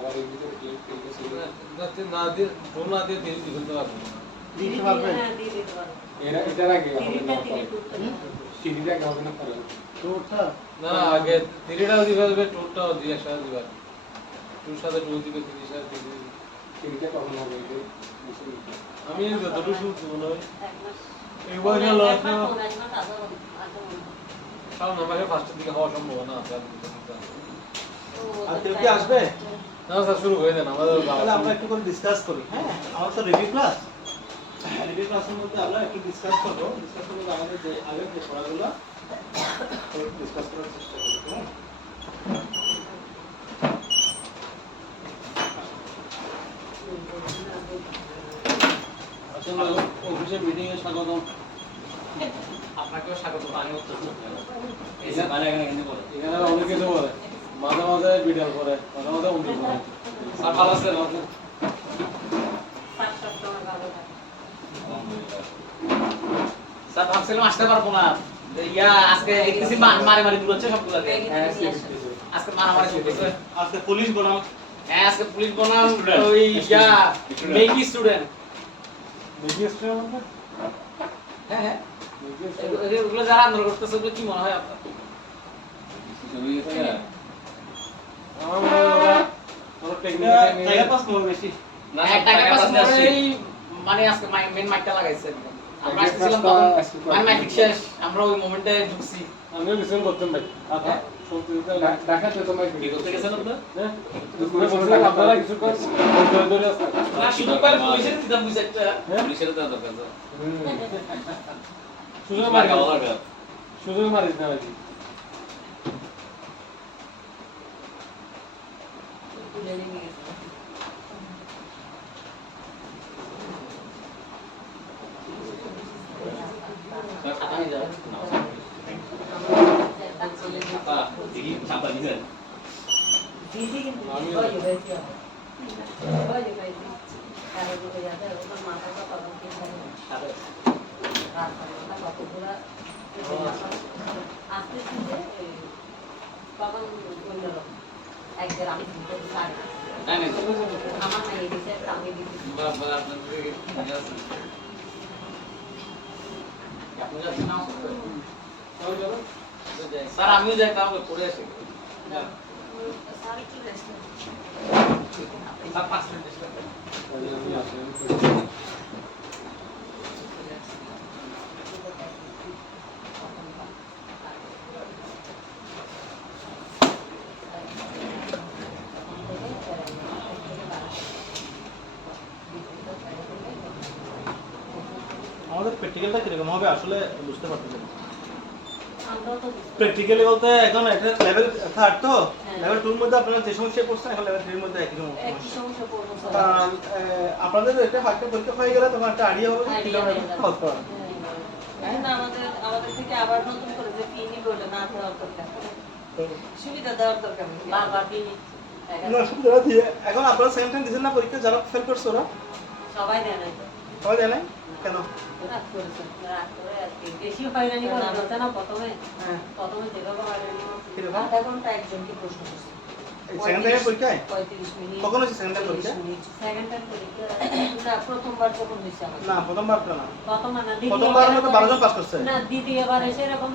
আবার এর ভিতরে ক্লিক ছিল না দিয়ে ফোন না দিয়ে দিয়ে দিতে পারবো না দিতে পারবেন? হ্যাঁ দিয়ে দিতে পারবো। এটার আগে হবে না পরে হুম? সিঁড়ির আগে হবে না পরে টুরটা না আগে 3টাও দিবে হবে টুরটাও দিয়ে একসাথে দিবা টুর সাথে টু দিবে 3 সাথে 3 দিবে সিঁড়িটা কখন হবে এটা আমি যতটুকু শুনছি মনে হয় এক মাস। একবার গেল এক মাস পরে, এক মাস আগে হবে, আগে হবে। কারণ আমাকে ফার্স্টের দিকে হওয়া সম্ভব না আছে তো আর ওদের কেউ কি time আসবে? হচ্ছে- না স্যার শুরু হয়ে যান আমাদের তাহলে আমরা একটু করে ডিসকাস করি। হ্যাঁ, আমার তো রিভিউ ক্লাস। রিভিউ ক্লাসের মধ্যে আমরা একটু ডিসকাস করব। ডিসকাস করব আমাদের যে আগের যে পড়াগুলো একটু ডিসকাস করার চেষ্টা করব। হ্যাঁ? আসলে অফিসে মিটিং এ স্বাগতম। আপনাকেও স্বাগত। আমি উত্তর এই যে বাইরে এখানে করে এখানে অনেক কিছু বলে মাঝে মাঝে ভিডিও করে মাঝে মাঝে উন্নত করে স্যার ভালো আছেন আপনি 7 সপ্তাহ ভালো থাকে। স্যার ভাবছিলাম আসতে পারবো না ইয়া আজকে দেখতেছি মারে মারে দূর হচ্ছে সবগুলোকে আজকে মারামারি চলতেছে আজকে পুলিশ বনাম হ্যাঁ আজকে পুলিশ বনাম ওই ইয়া মেকি স্টুডেন্ট বিগেস্ট মানে হ্যাঁ হ্যাঁ এগুলো যারা আন্দোলন করতেছে ওগুলো কি মনে হয় আপনার আমার মনে হয় ওরা টাইগার পাস মোর বেশি। না টাকা পাস করেই মানে আজকে মেন মাইকটা লাগাইছে একদম আমরা আসছিলাম তখন মানে মাইক শেষ আমরা ওই মোমেন্টে ঢুকছি আমিও লিসেন করতাম ভাই আচ্ছা শুনতে দিতে ঢাকাতে তোমার কি করতে গেছেন আপনারা হ্যাঁ বলছিলাম আপনারা কিছু কর ধরে ধরে আসতে না শুধু করে পুলিশের দিতাম বুঝাইতে পুলিশের তো দরকার আছে সুযোগ মার মারি খাওয়া দরকার সুযোগ মারিস না ভাই তুলে নিয়ে গেছে। আপনি যান আপা দেখি ছাপা দিবেন দিদি কিন্তু আমি- ভয় হয়েছে। ভয় হয়েছে। কারো দিকে যাবে, ওর মাথাটা তখন কি হবে? রাত মাথা কতগুলা আসতে শুনতে তখন বলল একবার আমি শুনতে পারি তাই না আমার না এই দিকে আমি দিদি বাবা আপনার ঠিক আছে আপনি যাচ্ছেন না স্যার আমিও যাই তাহলে পড়ে আসি স্যার একটু রেস্ট স্যার 5 মিনিট রেস্ট আমি আসি আমাদের প্র্যাকটিক্যালটা কিরকম হবে আসলে বুঝতে পারতেছি না। আমরাও তো প্র্যাকটিক্যালি বলতে এখন এটা লেভেল 3 তো হ্যাঁ। লেভেল 2 এর মধ্যে আপনারা যে সমস্যায় পড়ছেন এখন লেভেল 3 এর মধ্যে একই সমস্যা। একই সমস্যা পড়বো তা, আপনাদের এটা একটা পরীক্ষা হয়ে গেলে তোমার একটা আইডিয়া হবে যে কিভাবে হতে পারে। এখন আমাদের থেকে আবার নতুন করে যে ফি নিবে ওটা না দেওয়ার দরকার সুবিধা দেওয়ার দরকার নেই বারবার ফি না সুবিধা দিয়ে এখন আপনারা সেকেন্ড টাইম দিবেন না পরীক্ষা যারা ফেল করছে ওরা সবাই দেয় নাই তো সবাই জানে কেন? রাগ করেছে রাগ করে আর কি বেশি হয়রানি করা যাচ্ছে না প্রথমে হ্যাঁ যেভাবে হয়রানি কিরকম? আধা ঘন্টা একজনকে প্রশ্ন করছে সেকেন্ড টাইমের পরীক্ষায় 35 মিনিট কখন হয়েছে second time পরীক্ষা? সেকেন্ড টাইম পরীক্ষা না প্রথমবার যখন হয়েছে আমার না প্রথমবার তো না প্রথমবার না প্রথমবারের মধ্যে 12 জন পাস করছে না দ্বিতীয়বারে সেরকম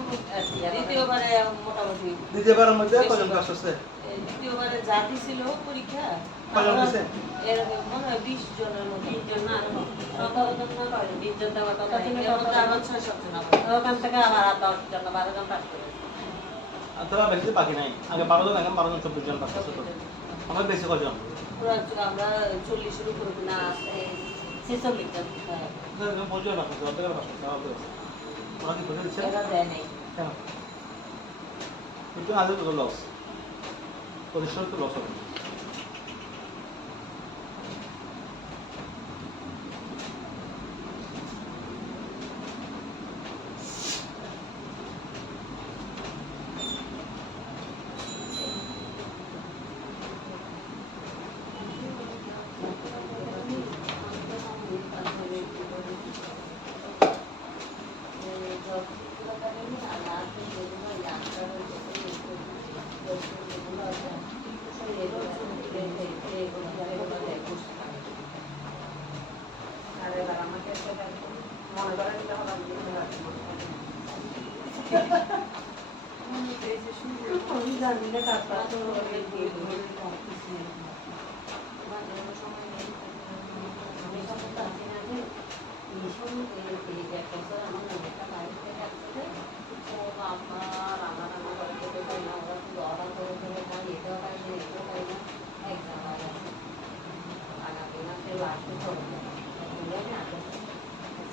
দ্বিতীয়বারে মোটামুটি দ্বিতীয়বারের মধ্যে কজন পাস করছে? দ্বিতীয়বারে জাতি ছিল পরীক্ষা কজন আমরা দিছে? এরকম মনে হয় 20 জনের মধ্যে 20 জন না তত্ত্বাবধান না করে 20 জন দেওয়ার কথা ছিল এর মধ্যে আবার 6-7 জন আবার ওখান থেকে আবার 10 জন 12 জন পাস করে আর তারা বেশি বাকি নাই আগে 12 জন এখন 12 জন 24 জন পাস করছে তো আমার বেশি কজন? পুরো আমরা 40 এর উপরে না 46 জন হ্যাঁ বলছো না পাস করতে পাস করতে হবে ওরা কি করে দিচ্ছে এরা দেয় নাই কেন কিন্তু আজ তো লস পরিশ্রম তো লস হবে দিলে তারপর তো সময় নেই আমি তখন তো আছি না যে ভীষণ এই এক বছর আমার একটা বাইরে থেকে আসছে ও বাবা রান্না টান্না করে খেতে পারি না ওরা শুধু অর্ডার করে করে খাই এটাও পাই না এটাও পাই না এক জায়গায় আছে আগামী মাসে লাস্টে চলে যায়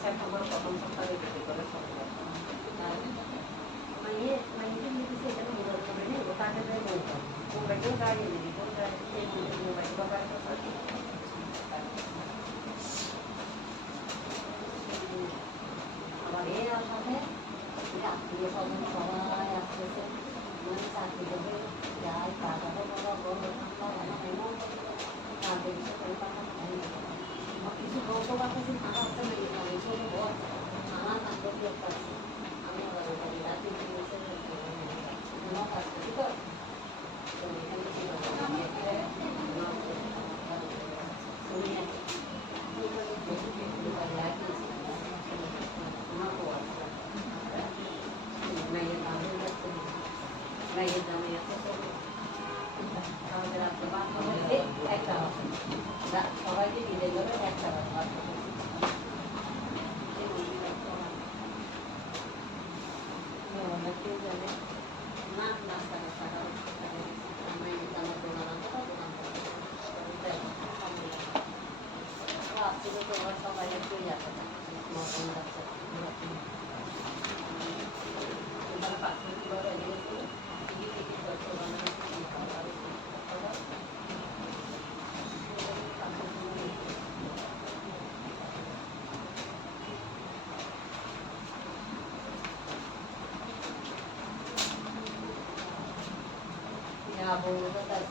সেপ্টেম্বর প্রথম সপ্তাহে বিক্রি করে চলে যায় মাইয়ে নিতেছে এখানে মোবাইল করে নেই ও তাকে দেয় বলতাম মোবাইলও গাড়ি নেই মোবাইল বাবার আবার এর সাথে আত্মীয় স্বজন সবাই আসতেছে মানে চাকরি করবে যাই টাকাটা বড় বড় ঠান্ডা এমন কাজে বিষয় করে কিছু গল্প বাতাসে থাকা আসতে না আমি ছোট বড় নানা কাণ্ড করছে আমি আবার রাতে কাজ করি তো এখানে ছিল মেয়ের দামে আমাদের রাত্রে বাদ হবে একটা সবাইকে দিলে যাবে একটা বাদ কেউ জানে না নাস্তা নাস্তা মেয়ের দামে দোকান আসছিল তো ওরা সবাই একটু যাচ্ছে মতন যাচ্ছে পাঁচশো কিভাবে এগিয়েছিল টিকিট করতে বলবো তার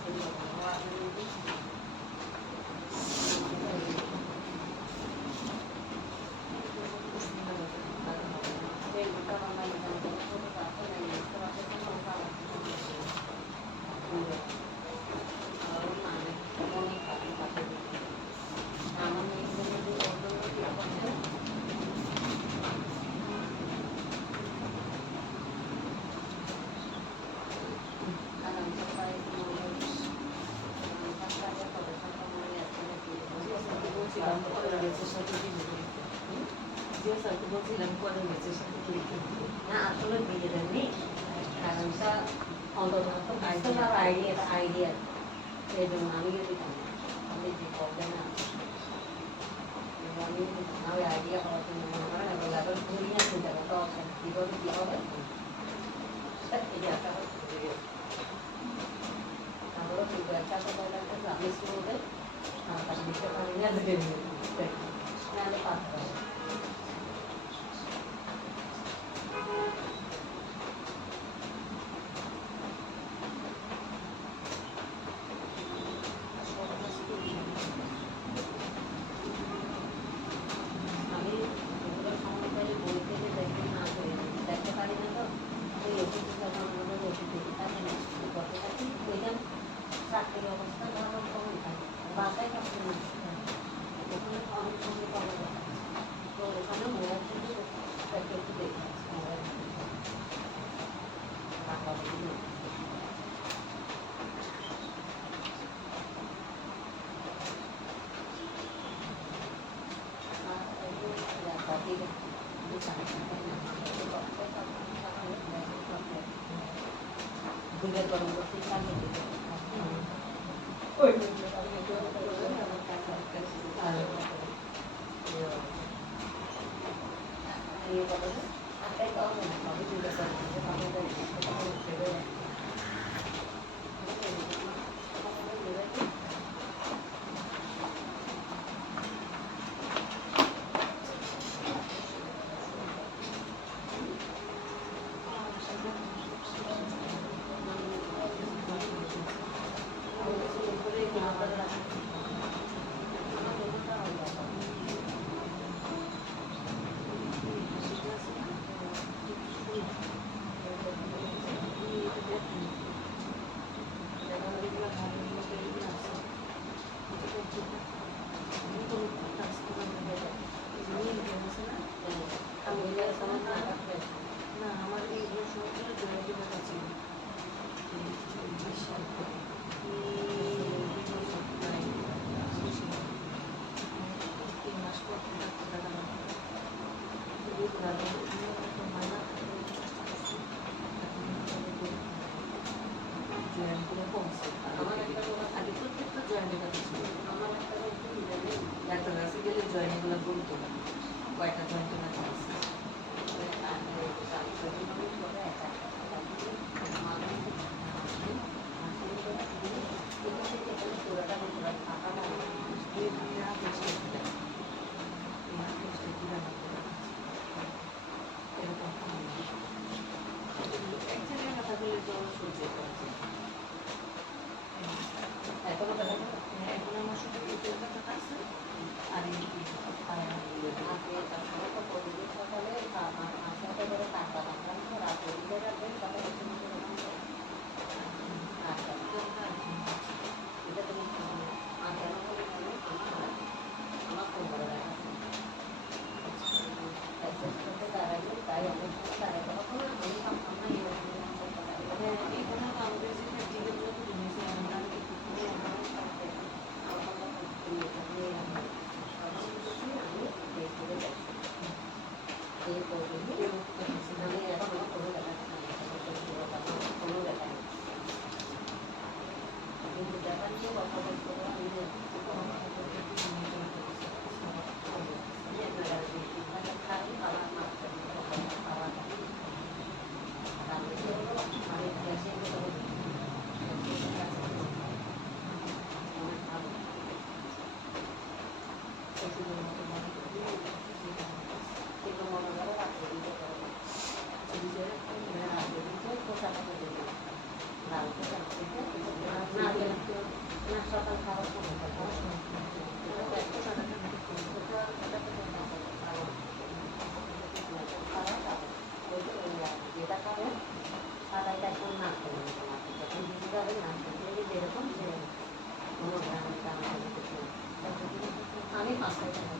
আসলে বিয়ে দেননি কারণটা অন্তত আইডিয়া এই জন্য আমি দিতাম আমি যে করবে না আমি ওই আইডিয়া হওয়ার জন্য এখন ঘুরি না চিন্তা করতে হবে কীভাবে কী হবে এই একটা তারপরে কিন্তু একটা কথা আমি শুরু হবে তার বিষয়টা আমি নাহলে পারতে হবে চাকরির অবস্থা ধরনের কমই থাকে বাসায় কাছে না ওখানে অনেক সময় পাওয়া যায় তো ওখানে মোবাইল থেকে একটু একটু দেখে মোবাইল টাকা দিলে গরম করতে চালিয়ে দিতে ওই আমার একটা ডাক্তার কাছে গেলে জয়েন এগুলো বলতো না কয়টা জয়েন তো না এখন আমার সাথে আছে আর সকালে আসাটা করে টাকা রাত রাখবেন কথা হচ্ছে এটা তুমি আর কেন করে আমার ফোন করে দাঁড়াইবে তাই অনেক সময় দাঁড়াই তখন আমি এখানে আমাদের যে ফ্যাক্টরিগুলো তো জমেছে আমরা আমি পাঁচটায়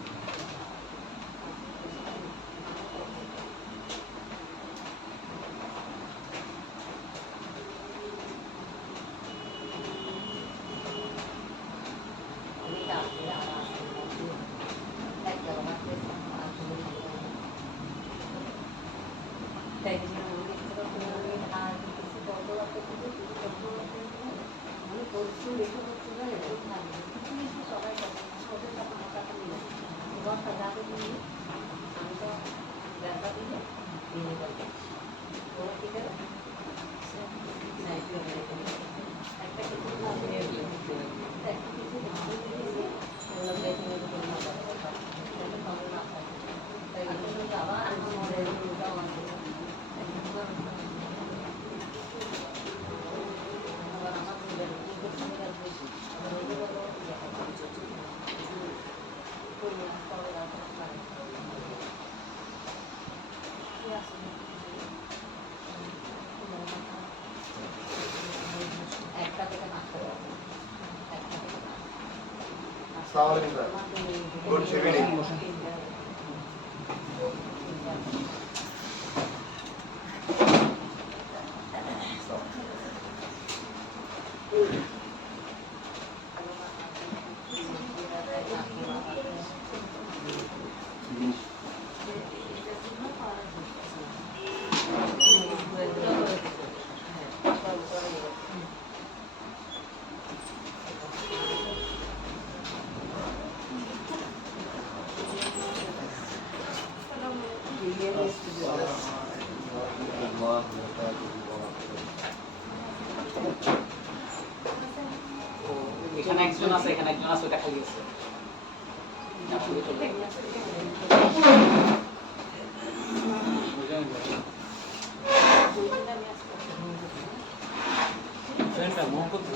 Good evening. এখানে একজন আছে ওটা খালি আছে ফ্রেন্ডটা মুখ করতে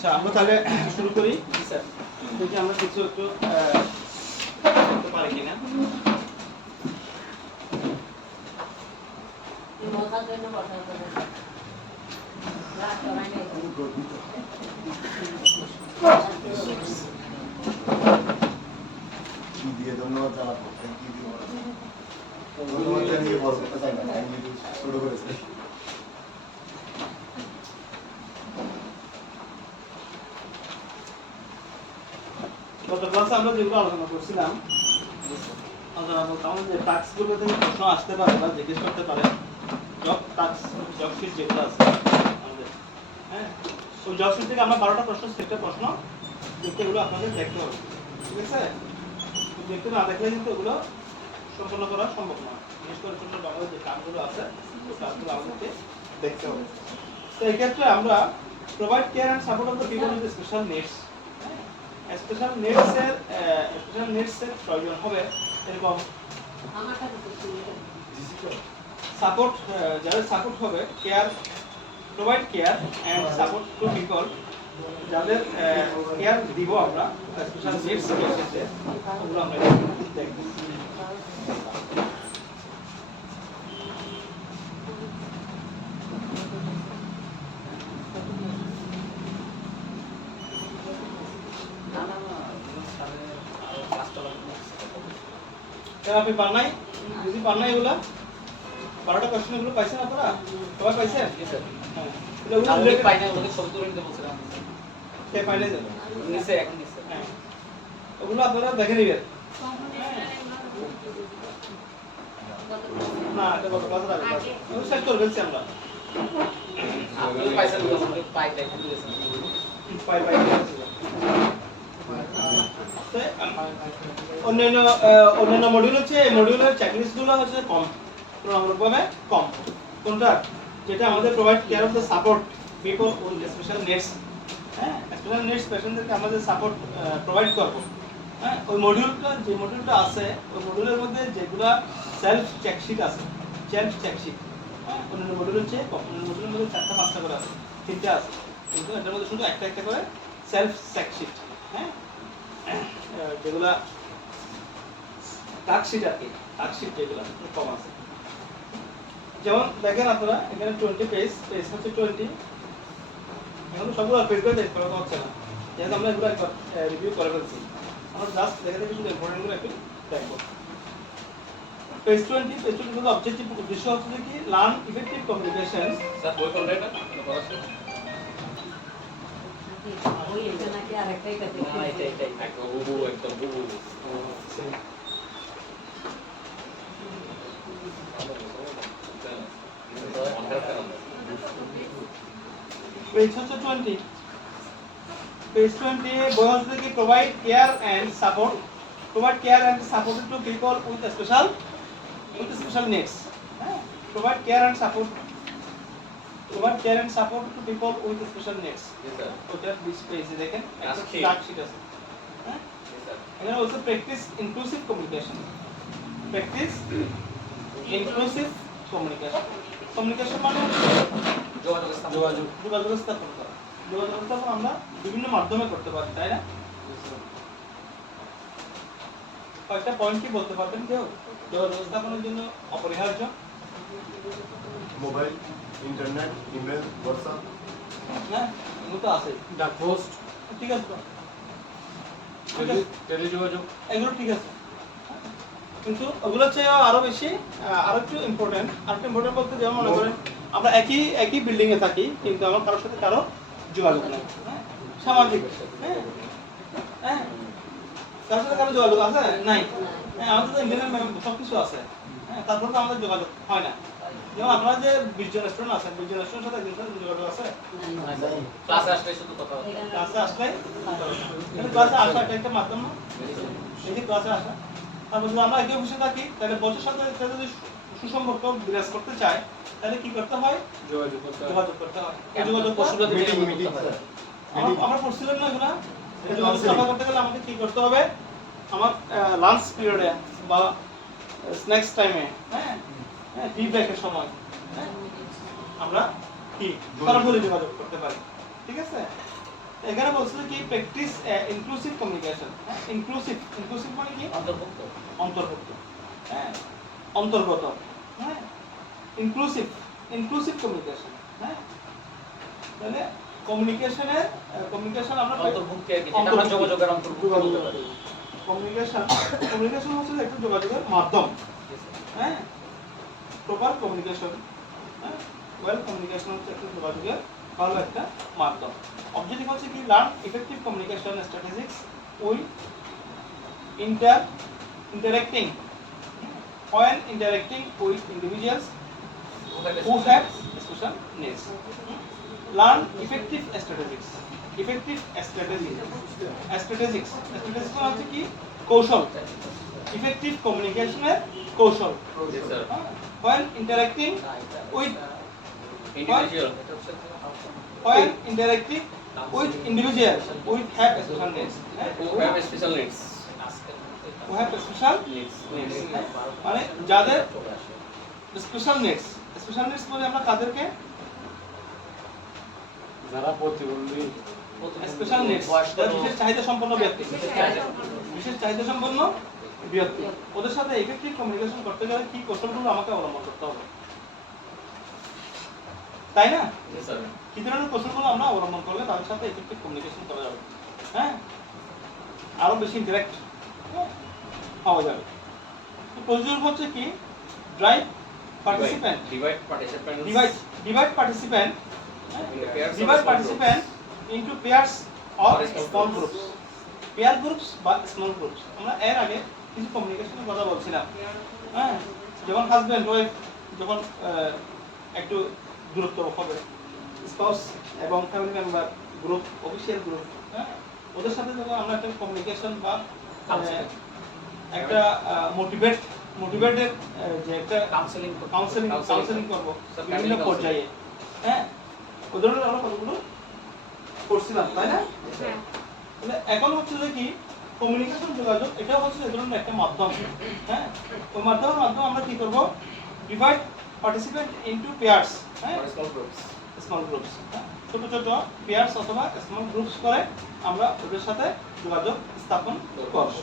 আচ্ছা আমরা তাহলে শুরু করি জি স্যার দেখি আমরা কিছু একটু করতে পারি কিনা মজার জন্য কথা বলে রাত করাই নাই দিয়ে ধন্যবাদ জানাবো থ্যাংক ইউ ধন্যবাদ জানিয়ে বলতে চাই না আমি শুরু করেছি গত ক্লাসে আমরা যেগুলো আলোচনা করছিলাম আমাদের যে টাস্কগুলো থেকে প্রশ্ন আসতে পারে বা জিজ্ঞেস করতে পারে জব টাস্ক জব শিট যেগুলো আছে আমাদের হ্যাঁ ওই জব শিট থেকে আমরা 12টা প্রশ্ন সেটটা প্রশ্ন দেখতে এগুলো আপনাদের দেখতে হবে ঠিক আছে দেখতে না দেখলে কিন্তু ওগুলো সম্পন্ন করা সম্ভব না বিশেষ করে ছোট আমাদের যে কাজগুলো আছে ওই কাজগুলো আমাদেরকে দেখতে হবে তো এই ক্ষেত্রে আমরা provide care and support of the people with special needs special নিডসের প্রয়োজন হবে এরকম আমার কাছে তো শুনে সাপোর্ট যাদের সাপোর্ট হবে care provide care and support to people যাদের কেয়ার দিব আমরা স্পেশাল নিডস ক্ষেত্রে ওগুলো আমরা দেখব আপনি পান নাই যদি পান নাই এগুলা 12টা কোশ্চেন এগুলো পাইছেন আপনারা সবাই পাইছেন জি স্যার হ্যাঁ ওগুলো পাই না ওগুলো ছবি তুলে নিতে বলছিলাম কে পাইলে যাবে নিচে এখন নিচে হ্যাঁ ওগুলো আপনারা দেখে নেবেন না এটা কত ক্লাস রাখবে ওই শেষ করে ফেলছি আমরা আপনি পাইছেন ওগুলো পাই দেখে দিয়েছেন পাই অন্যান্য মডিউল হচ্ছে এই মডিউলের চেকলিস্টগুলো হচ্ছে কম তুলনামূলকভাবে কম কোনটা যেটা আমাদের provide care of the support people with special needs হ্যাঁ স্পেশাল নিডস পেশেন্টদেরকে আমাদের সাপোর্ট প্রোভাইড করব হ্যাঁ ওই মডিউলটা যে মডিউলটা আছে ওই মডিউলের মধ্যে যেগুলা সেলফ চেকশিট আছে সেলফ চেকশিট হ্যাঁ অন্যান্য মডিউল হচ্ছে অন্যান্য মডিউলের মধ্যে 4টা 5টা করে আছে 3টা আছে কিন্তু এটার মধ্যে শুধু একটা করে সেলফ চেকশিট হ্যাঁ যেগুলা টাস্কশিট আর কি টাস্কশিট যেগুলা কম আছে যেমন দেখেন আপনারা এখানে 20 পেজ হচ্ছে 20 এখন সবগুলো পেজ করে দেখতে করা হচ্ছে না যেহেতু আমরা এগুলো একবার রিভিউ করে ফেলছি আমরা জাস্ট দেখে দেখে শুধু ইম্পর্টেন্ট গুলো একটু দেখবো পেজ 20 পেজ 20 এর অবজেক্টিভ উদ্দেশ্য হচ্ছে কি লার্ন ইফেক্টিভ কমিউনিকেশন স্যার বই কোনটা এটা পড়াশোনা ওই এটা নাকি আরেকটাই কাছে না এটাই একটা বুবু একটা বুবু পেজ হচ্ছে 20 পেজ 20 বই হচ্ছে কি provide care and support to people with special needs হ্যাঁ provide care and support to people with special needs জি স্যার ওটা 20 পেজে দেখেন একটা আজকে। টাস্কশিট আছে হ্যাঁ জি স্যার এখানে also practice inclusive communication communication মানে যোগাযোগ স্থাপন যোগাযোগ স্থাপন করা যোগাযোগ স্থাপন আমরা বিভিন্ন মাধ্যমে করতে পারি তাই না কয়েকটা পয়েন্ট কি বলতে পারবেন কেউ যোগাযোগ স্থাপনের জন্য অপরিহার্য মোবাইল ইন্টারনেট ইমেল হোয়াটসঅ্যাপ হ্যাঁ এগুলো তো আছে ডাক পোস্ট ঠিক আছে তো ঠিক আছে টেলিযোগাযোগ এগুলো ঠিক আছে কিন্তু ওগুলো হচ্ছে আরো বেশি আরো একটু ইম্পর্টেন্ট বলতে যেমন মনে করেন আমরা একই বিল্ডিং এ থাকি কিন্তু আমার কারোর সাথে কারো যোগাযোগ নেই হ্যাঁ সামাজিক হ্যাঁ হ্যাঁ কারোর সাথে কারো যোগাযোগ আছে নাই হ্যাঁ আমাদের তো ইন্ডিয়ান সবকিছু আছে হ্যাঁ তারপর তো আমাদের যোগাযোগ হয় না যেমন আপনারা যে 20 জন স্টুডেন্ট আছেন 20 জন স্টুডেন্টের সাথে একজনের সাথে যোগাযোগ আছে ক্লাসে আসলে শুধু কথা হবে ক্লাসে আসলে কিন্তু ক্লাসে আসা এটা একটা মাধ্যম না এই যে ক্লাসে আসা তারপর যদি আমরা একই অফিসে থাকি তাহলে বসের সাথে যদি সুসম্পর্ক বিরাজ করতে চায় তাহলে কি করতে হয় যোগাযোগ করতে হবে। যোগাযোগ করতে হয় এই যোগাযোগ পশুরা দিকে মিটিং করতে মিটিং হবে। আমরা পড়ছিলাম না এগুলা এই যোগাযোগ স্থাপন করতে গেলে আমাদের কি করতে হবে আমার লাঞ্চ পিরিয়ডে বা স্ন্যাক্স টাইমে হ্যাঁ হ্যাঁ টি ব্রেকের সময় হ্যাঁ আমরা কি সরাসরি যোগাযোগ করতে পারি ঠিক আছে এখানে বলছে কি প্র্যাকটিস ইনক্লুসিভ কমিউনিকেশন। ইনক্লুসিভ মানে কি অন্তর্ভুক্ত। অন্তর্ভুক্ত, হ্যাঁ অন্তর্গত, হ্যাঁ ইনক্লুসিভ কমিউনিকেশন। হ্যাঁ তাহলে কমিউনিকেশন আমরা অন্তর্ভুক্ত আর কি, যেটা আমরা যোগাযোগের অন্তর্ভুক্ত বলতে পারি। কমিউনিকেশন হচ্ছে একটা যোগাযোগের মাধ্যম। হ্যাঁ প্রপার কমিউনিকেশন, হ্যাঁ ওয়েল কমিউনিকেশন হচ্ছে একটা যোগাযোগের ভালো একটা মাধ্যম। অবজেক্টিভ হচ্ছে কি learn effective communication strategics with interacting when interacting with individuals who have special needs. Learn effective strategies. Strategics হচ্ছে কি কৌশল, ইফেক্টিভ কমিউনিকেশনের কৌশল। Yes, sir. When interacting with Individual. individuals who have special needs. Who have special needs. Who have special Needs. মানে যাদের special needs বলে আমরা কাদেরকে যারা প্রতিবন্ধী, স্পেশাল নিডস, বিশেষ চাহিদা সম্পন্ন ব্যক্তি, ওদের সাথে ইফেক্টিভ কমিউনিকেশন করতে গেলে কি কৌশলগুলো আমাকে অবলম্বন করতে হবে, তাই না? Yes, sir. কি ধরনের কৌশলগুলো আমরা অবলম্বন করলে তাদের সাথে ইফেক্টিভ কমিউনিকেশন করা যাবে, হ্যাঁ আরো বেশি ইন্টারঅ্যাক্ট পাওয়া যাবে। তো প্রযোজক হচ্ছে কি drive participant, Divide participants. divide participant In the pairs or divide small participant into pairs or Or small small groups. groups, pair groups বা small groups। আমরা এর আগে কিছু কমিউনিকেশনের কথা বলছিলাম, হ্যাঁ যখন হাজবেন্ড ওয়াইফ যখন একটু দূরত্ব হবে, স্পাউস এবং family member group, official group, হ্যাঁ ওদের সাথে যখন আমরা একটা কমিউনিকেশন বা একটা মোটিভেটেড যে একটা কাউন্সেলিং করবো বিভিন্ন পর্যায়ে, হ্যাঁ ওদের আমরা কতগুলো করছিলাম, তাই না? তাহলে এখন হচ্ছে যে কি কমিউনিকেশন যোগাযোগ, এটা হচ্ছে এই ধরনের একটা মাধ্যম, হ্যাঁ ওই মাধ্যমের আমরা কি করব ডিভাইড পার্টিসিপেন্ট ইনটু পেয়ার্স, হ্যাঁ Or small groups. Small groups, ছোট ছোট পেয়ার্স অথবা স্মল গ্রুপস করে আমরা ওদের সাথে যোগাযোগ স্থাপন করব।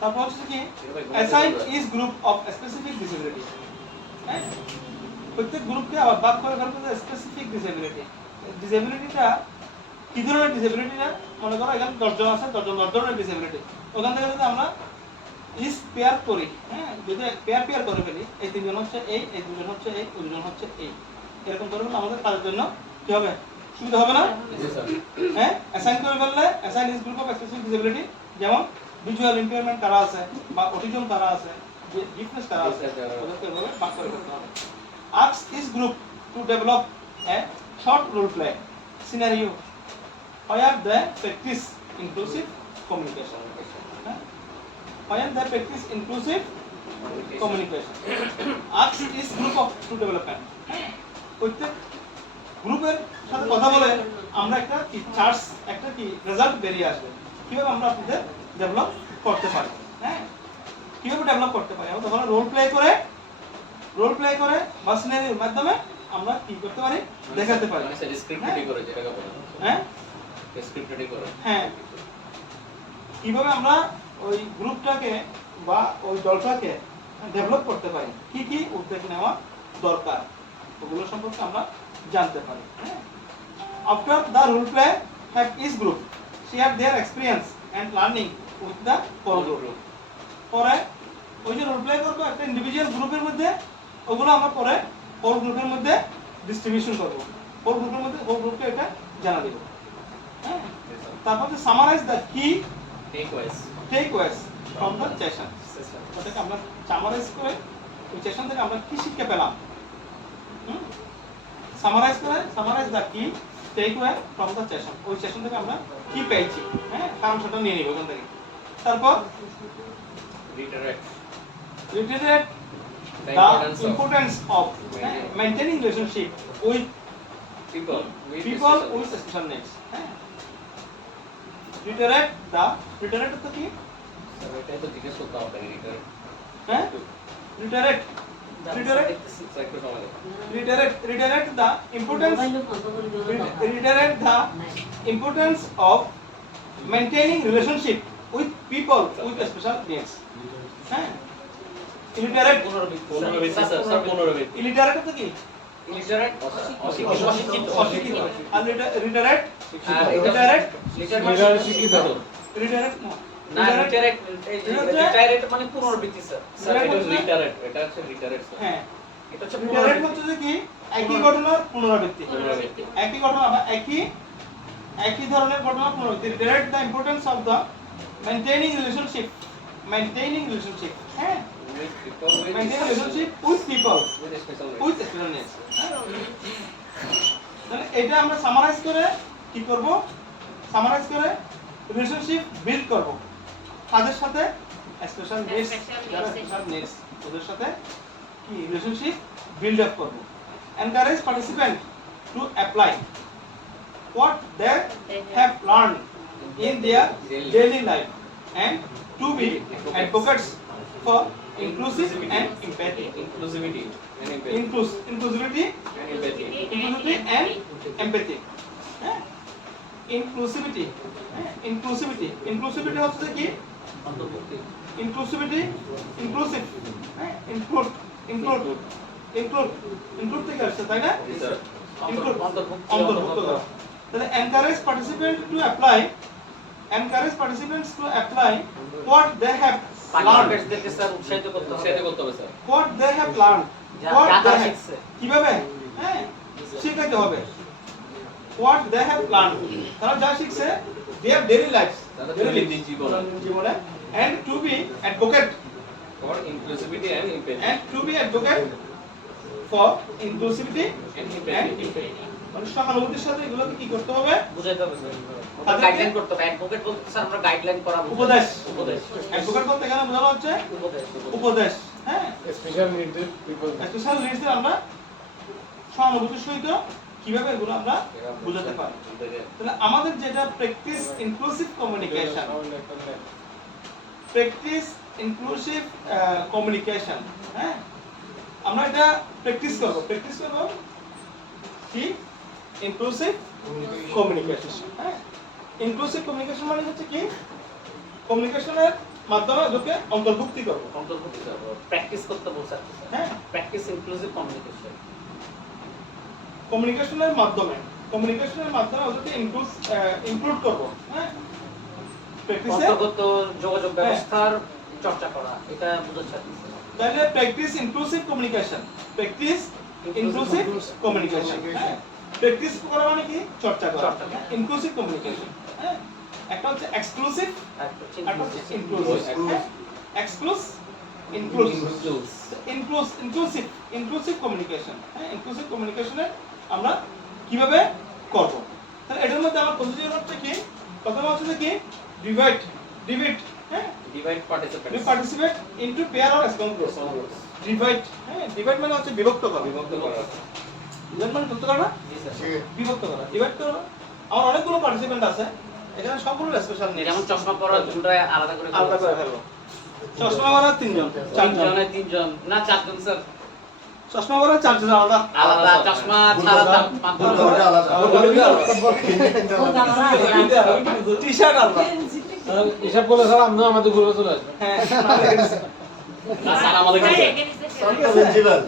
তারপর হচ্ছে কি assign is group of specific disability, হ্যাঁ প্রত্যেক গ্রুপকে আবার ভাগ করে ফেলতে হবে স্পেসিফিক ডিসেবিলিটিটা কি ধরনের ডিসেবিলিটিটা, মনে করো এখানে 10 জন আছে, 10 ধরনের ডিসেবিলিটি, ওখান থেকে যদি আমরা ইজ পেয়ার করি, হ্যাঁ যদি পেয়ার করে ফেলি, এই 3 জন হচ্ছে এই 2 জন হচ্ছে এই 2 জন হচ্ছে এই, এরকম করে ফেললে আমাদের কাজের জন্য কি হবে, সুবিধা হবে না? Yes, sir. হ্যাঁ অ্যাসাইন করে ফেললে assign is group of specific disability, যেমন ভিজুয়াল ইমপেয়ারমেন্ট কারা আছে বা অটিজম কারা আছে, ডিফনেস কারা আছে, ওদেরকে এভাবে ভাগ করে ফেলতে হবে। Ask each group to develop a short role play scenario where they practice inclusive communication, where they practice inclusive communication. Ask is group of to development, প্রত্যেক গ্রুপের সাথে কথা বলে আমরা একটা কি চার্জ, একটা কি রেজাল্ট বেরিয়ে আসবে, কিভাবে আমরা আপনাদের ডেভেলপ করতে পারি, হ্যাঁ কিভাবে ডেভেলপ করতে পারি, আমরা তখন রোল প্লে করে বা সিনারিওর মাধ্যমে আমরা কি করতে পারি, দেখাতে পারি, মানে স্যার স্ক্রিপ্ট রেডি করে যেটাকে বলে, হ্যাঁ স্ক্রিপ্ট রেডি করে। হ্যাঁ কিভাবে আমরা ওই গ্রুপটাকে বা ওই দলটাকে ডেভেলপ করতে পারি, কি কি উদ্যোগ নেওয়া দরকার, ওগুলো সম্পর্কে আমরা জানতে পারি। After the role play have each group share their experience and learning with the core group. পরে ওই যে রোল প্লে করবো একটা ইন্ডিভিজুয়াল গ্রুপের মধ্যে, ওগুলো আমরা পরে কোর গ্রুপের মধ্যে ডিস্ট্রিবিউশন করবো, কোর গ্রুপের মধ্যে কোর গ্রুপকে এটা জানা দেবো, হ্যাঁ তারপর সামারাইজ দ্য কি টেকওয়েজ ফ্রম দ্য সেশন, ওটাকে আমরা সামারাইজ করে ওই সেশন থেকে আমরা কি শিক্ষা পেলাম, সামারাইজ দ্য কি টেকওয়ে ফ্রম দ্য সেশন, ওই সেশন থেকে আমরা কি পেয়েছি, হ্যাঁ কারণ সেটা নিয়ে নিব ওখান থেকে। তারপর reiterate the importance of maintaining relationship with people with special needs, reiterate তো কি, এটাই তো জিজ্ঞেস করতে হবে রিটারেট। হ্যাঁ reiterate reiterate স্যার একটু সময় দেন। reiterate the importance মোবাইল বন্ধ করে দিও না বাবা। reiterate the importance of maintaining relationship with people with special needs হ্যাঁ illiterate পুনরাবৃত্তি 15 স্যার স্যার 15 মিনিট illiterate তো কি লিটারেট অশিক্ষিত অশিক্ষিত আর reiterate আর এটা reiterate লিটার শিক্ষিত reiterate না লিটারেট লিটারেট মানে পুনরাবৃত্তি স্যার স্যার এটা রিটারেট এটা হচ্ছে রিটারেট স্যার হ্যাঁ এটা হচ্ছে reiterate হচ্ছে যে কি একই ঘটনার পুনরাবৃত্তি পুনরাবৃত্তি একই ঘটনা বা একই ধরনের ঘটনা পুনরাবৃত্তি reiterate the importance of the maintaining relationship হ্যাঁ with people maintaining relationship with people with special needs with special needs তাহলে এটা আমরা সামারাইজ করে কি করব সামারাইজ করে রিলেশনশিপ বিল্ড করব তাদের সাথে স্পেশাল নিডস যারা স্পেশাল নিডস ওদের সাথে কি রিলেশনশিপ বিল্ড আপ করব encourage participant to apply what they have learned in their daily life and to be advocates for inclusive and empathy inclusivity and empathy inclusivity and empathy and empathy হ্যাঁ inclusivity হচ্ছে কি অন্তর্ভুক্তি inclusivity inclusive হ্যাঁ include থেকে আসছে তাই না Yes, sir. include অন্তর্ভুক্তি অন্তর্ভুক্ত করা তাহলে encourage participants to apply what they have learned পার্টিসিপেন্টসদেরকে স্যার উৎসাহিত করতে হবে সেটা করতে হবে sir what they have learned what যা they তারা have শিখছে কিভাবে হ্যাঁ শিখাতে হবে what they have learned তারা যা শিখছে their daily lives তারা daily দৈনন্দিন জীবনে জীবনে and to be advocate for inclusivity and empathy for inclusivity and and empathy empathy মানে সহানুভূতির সাথে এগুলোকে কি করতে হবে বুঝাইতে হবে স্যার তাদেরকে- গাইডলাইন করতে হবে অ্যাডভোকেট বলতে স্যার আমরা গাইডলাইন করা বুঝাই। উপদেশ উপদেশ অ্যাডভোকেট বলতে এখানে বোঝানো হচ্ছে উপদেশ উপদেশ হ্যাঁ স্পেশাল নিডেড পিপল স্পেশাল নিডসের আমরা সহানুভূতির সহিত কিভাবে এগুলো আমরা বুঝাতে পারি তাহলে আমাদের যেটা প্র্যাকটিস ইনক্লুসিভ কমিউনিকেশন হ্যাঁ আমরা এটা প্র্যাকটিস করব কি ইনক্লুসিভ কমিউনিকেশন হ্যাঁ ইনক্লুসিভ কমিউনিকেশন মানে হচ্ছে কি কমিউনিকেশনের মাধ্যমে ওদেরকে অন্তর্ভুক্তি করব অন্তর্ভুক্তি প্র্যাকটিস করতে বলছে হ্যাঁ প্র্যাকটিস ইনক্লুসিভ কমিউনিকেশন কমিউনিকেশনের মাধ্যমে ওদেরকে ইনক্লুড করব হ্যাঁ প্র্যাকটিসে অন্তর্গত যোগাযোগ ব্যবস্থার চর্চা করা এটা বোঝাচ্ছে তাহলে প্র্যাকটিস ইনক্লুসিভ কমিউনিকেশন হ্যাঁ প্র্যাকটিস করা মানে কি চর্চা করা চর্চা করা। ইনক্লুসিভ কমিউনিকেশন হ্যাঁ একটা হচ্ছে এক্সক্লুসিভ একটা হচ্ছে ইনক্লুসিভ ইনক্লুসিভ কমিউনিকেশন হ্যাঁ ইনক্লুসিভ কমিউনিকেশনে আমরা কিভাবে করব তাহলে এটার মধ্যে আমার প্রসিডিউর হচ্ছে কি প্রথমে হচ্ছে কি ডিভাইড হ্যাঁ divide participants participate into pair or small groups divide হ্যাঁ ডিভাইড মানে হচ্ছে বিভক্ত করা বিভক্ত করা ডিভাইড মানে বিভক্ত করা না বিভক্ত করা ডিভাইড করা আমার অনেকগুলো পার্টিসিপেন্ট আছে এখানে সবগুলো স্পেশাল নেই যেমন চশমা পরা দুটো আলাদা করে ফেলবো চশমা পরা তিনজন তিনজন না চারজন স্যার চশমা পরা চারজন আলাদা আলাদা চশমা ছাড়া ওটা আলাদা টি-শার্ট আলাদা এসব বলে স্যার আমরা আমাদের ঘুরে চলে আসবেন হ্যাঁ স্যার আমাদের কাছে প্রিন্সিপাল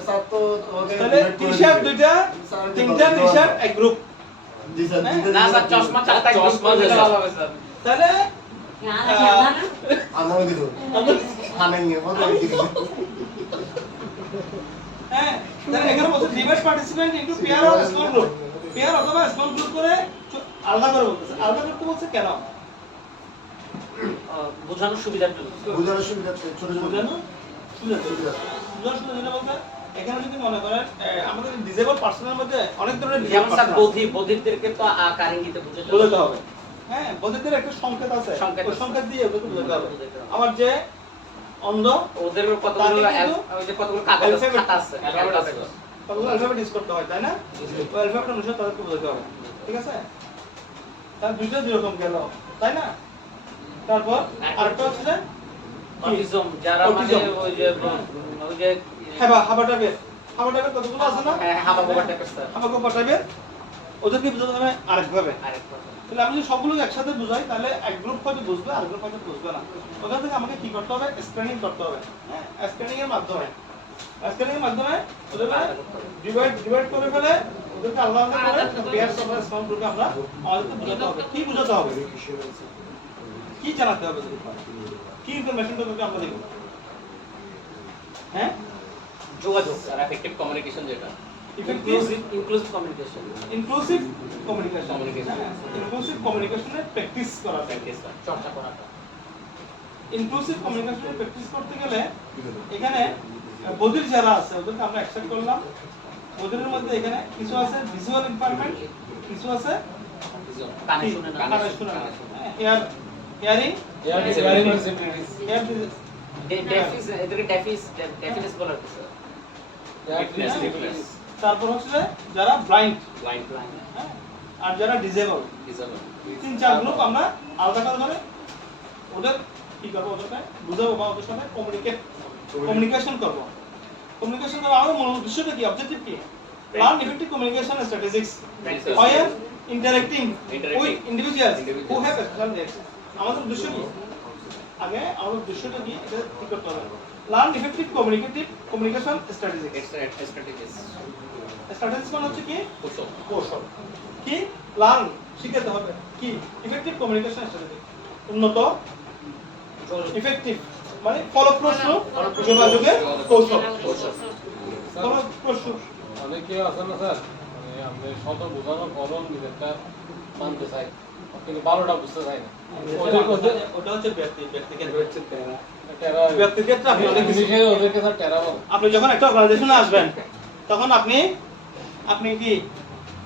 স্যার তো ওকে তাহলে টি-শার্ট দুইটা তিনটা টি-শার্ট এক গ্রুপ জি স্যার না স্যার চশমা চারটা চশমা দিলে দিলে ভালো হবে স্যার তাহলে আমার কিছু হানেঙ্গে বলতে হ্যাঁ তাহলে এখানে বলছে divide participant into pair or small group pair অথবা স্মল গ্রুপ করে আলাদা করে বলতেছে আলাদা করতে বলছে কেন বোঝানোর সুবিধার জন্য বুঝানোর সুবিধা ছোট ছোট বুঝানো সুবিধা বুঝানো বলতে এখানে যদি মনে করেন আমাদের ডিসেবল পার্সনের মধ্যে অনেক ধরনের যেমন স্যার বধিরদেরকে তো আকার ইঙ্গিতে বোঝাতে হবে হ্যাঁ বধিরদের একটা সংকেত আছে সংকেত ওই সংকেত দিয়ে ওদেরকে বোঝাতে হবে আবার যে অন্ধ ওদের কতগুলো ওই যে কতগুলো কাগজ খাতা আছে কতগুলো অ্যালফাবেট ইউজ করতে হয় তাই না ওই অ্যালফাবেট অনুসারে তাদেরকে বোঝাতে হবে ঠিক আছে তার দুইটা দুই রকম গেল তাই না তারপর আরেকটা হচ্ছে যে অটিজম যারা মানে Autism। ওই যে হাবা টাইপের কতগুলো আছে না? হ্যাঁ হাবা গোবা টাইপের স্যার হাবা টাইপের ওদেরকে বোঝাতে হবে আরেকভাবে। আরেকবার তাহলে আমি যদি সবগুলোকে একসাথে বুঝাই তাহলে এক গ্রুপ হয়তো বুঝবে আর গ্রুপ হয়তো বুঝবে না। ওখান থেকে আমাকে কি করতে হবে? এক্সপ্লেনিং করতে হবে। হ্যাঁ, এক্সপ্লেনিং এর মাধ্যমে ওদেরকে ডিভাইড করে ফেলে ওদেরকে আলাদা করে পেয়ার সফটওয়্যার স্মার্ট গ্রুপে আমরা আমাদেরকে বোঝাতে হবে। কি বোঝাতে হবে? কি জানাতে হবে? কি ইনফরমেশন তোদেরকে আমরা দেব? হ্যাঁ, যোগাযোগ আর এফেক্টিভ কমিউনিকেশন যেটা inclusive communication inclusive communication. Communication. Inclusive কমিউনিকেশনের প্র্যাকটিস করা। প্র্যাকটিস চর্চা করাটা ইনক্লুসিভ কমিউনিকেশনের প্র্যাকটিস করতে গেলে এখানে বদির যারা আছে ওদেরকে আমরা অ্যাকসেপ্ট করলাম। বদিরের মধ্যে এখানে কিছু আছে ভিজুয়াল ইম্পারমেন্ট, কিছু আছে কানে শুনে না কানে শোনা না। হিয়ারিং ডেফিস এদেরকে ডেফিনেস বলা হচ্ছে ডিফারেন্স তারপর হচ্ছে যারা ব্লাইন্ড ব্লাইন্ড আর যারা ডিজেবল, ডিসেবল 3-4 গ্রুপ আমরা আলাদা করে ওদের কি করবো? ওদেরকে বুঝাবো বা ওদের সাথে কমিউনিকেশন করবো। কমিউনিকেশন করার আমাদের মূল উদ্দেশ্যটা কি? অবজেক্টিভ কি? Learn effective communication strategics while interacting with individuals who have special needs. আমাদের উদ্দেশ্য কি? আগে আমাদের উদ্দেশ্যটা কি এটা ঠিক করতে হবে। Learn effective communication strategics. Strategies strategies মানে হচ্ছে কি? কৌশল কৌশল। কি? লার্ন শিখতে হবে। কি? Effective communication strategy. উন্নত ইফেক্টিভ মানে ফলপ্রসূ যোগাযোগের কৌশল। ফলপ্রসূ অনেকে আছে না স্যার, মানে আমরা শত বোঝানোর ফলন একটা মানতে চাই কিন্তু ভালোটা বুঝতে চাই না। ওটা হচ্ছে ব্যক্তিগত টেরা ব্যক্তিগত আপনি অনেক কিছু ওদেরকে স্যার টেরা বলে। আপনি যখন একটা অর্গানাইজেশনে আসবেন তখন আপনি কি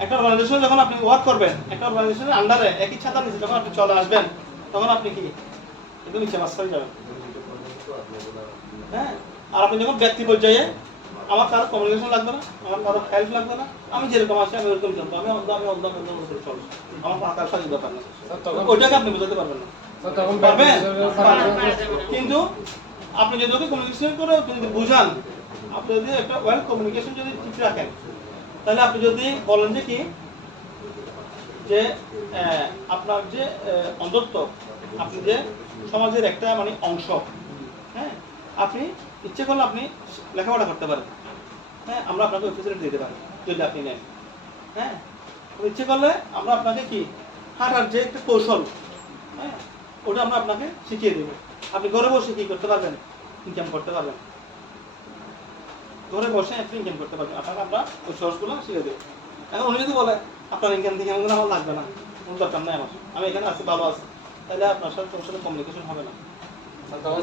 একটা অর্গানাইজেশনে যখন আপনি ওয়ার্ক করবেন, একটা অর্গানাইজেশনের আন্ডারে একই ছাতার নিচে যখন আপনি চলে আসবেন তখন আপনি কি একদম নিচে মাছ হয়ে যাবেন। হ্যাঁ, আর আপনি যখন ব্যক্তি পর্যায়ে আমার কারো কমিউনিকেশন লাগবে না, আমার কারো হেল্প লাগবে না, আমি যেরকম আছি আমি ওরকম চলবো, আমি অন্ধ চলবো, আমার কোনো আকার সাজিয়ে ব্যাপার না। ওইটাকে আপনি বোঝাতে পারবেন না। তখন পারবেন? কিন্তু আপনি যদি ওকে কমিউনিকেশন করে যদি বুঝান, আপনি যদি একটা ওয়েল কমিউনিকেশন যদি ঠিক রাখেন তাহলে আপনি যদি বলেন যে কি যে আপনার যে অন্তত আপনি যে সমাজের একটা মানে অংশ, হ্যাঁ, আপনি ইচ্ছে করলে আপনি লেখাপড়া করতে পারেন। হ্যাঁ, আমরা আপনাকে ওই ফেসিলিটি দিতে পারি যদি আপনি নেন। হ্যাঁ, ইচ্ছে করলে আমরা আপনাকে কি হাঁটার যে একটা কৌশল, হ্যাঁ, ওটা আমরা আপনাকে শিখিয়ে দেবো। আপনি ঘরে বসে কি করতে পারবেন? ইনকাম করতে পারবেন। ঘরে বসে আপনি ইনকাম করতে পারবেন। আপনাকে আমরা ওই সোর্সগুলো শিখিয়ে দেবো। এখন উনি যদি বলে আপনার ইনকাম থেকে এমন আমার লাগবে না, কোনো দরকার নেই আমার, আমি এখানে আছি, ভালো আছি, তাহলে আপনার সাথে তোমার সাথে কমিউনিকেশন হবে না।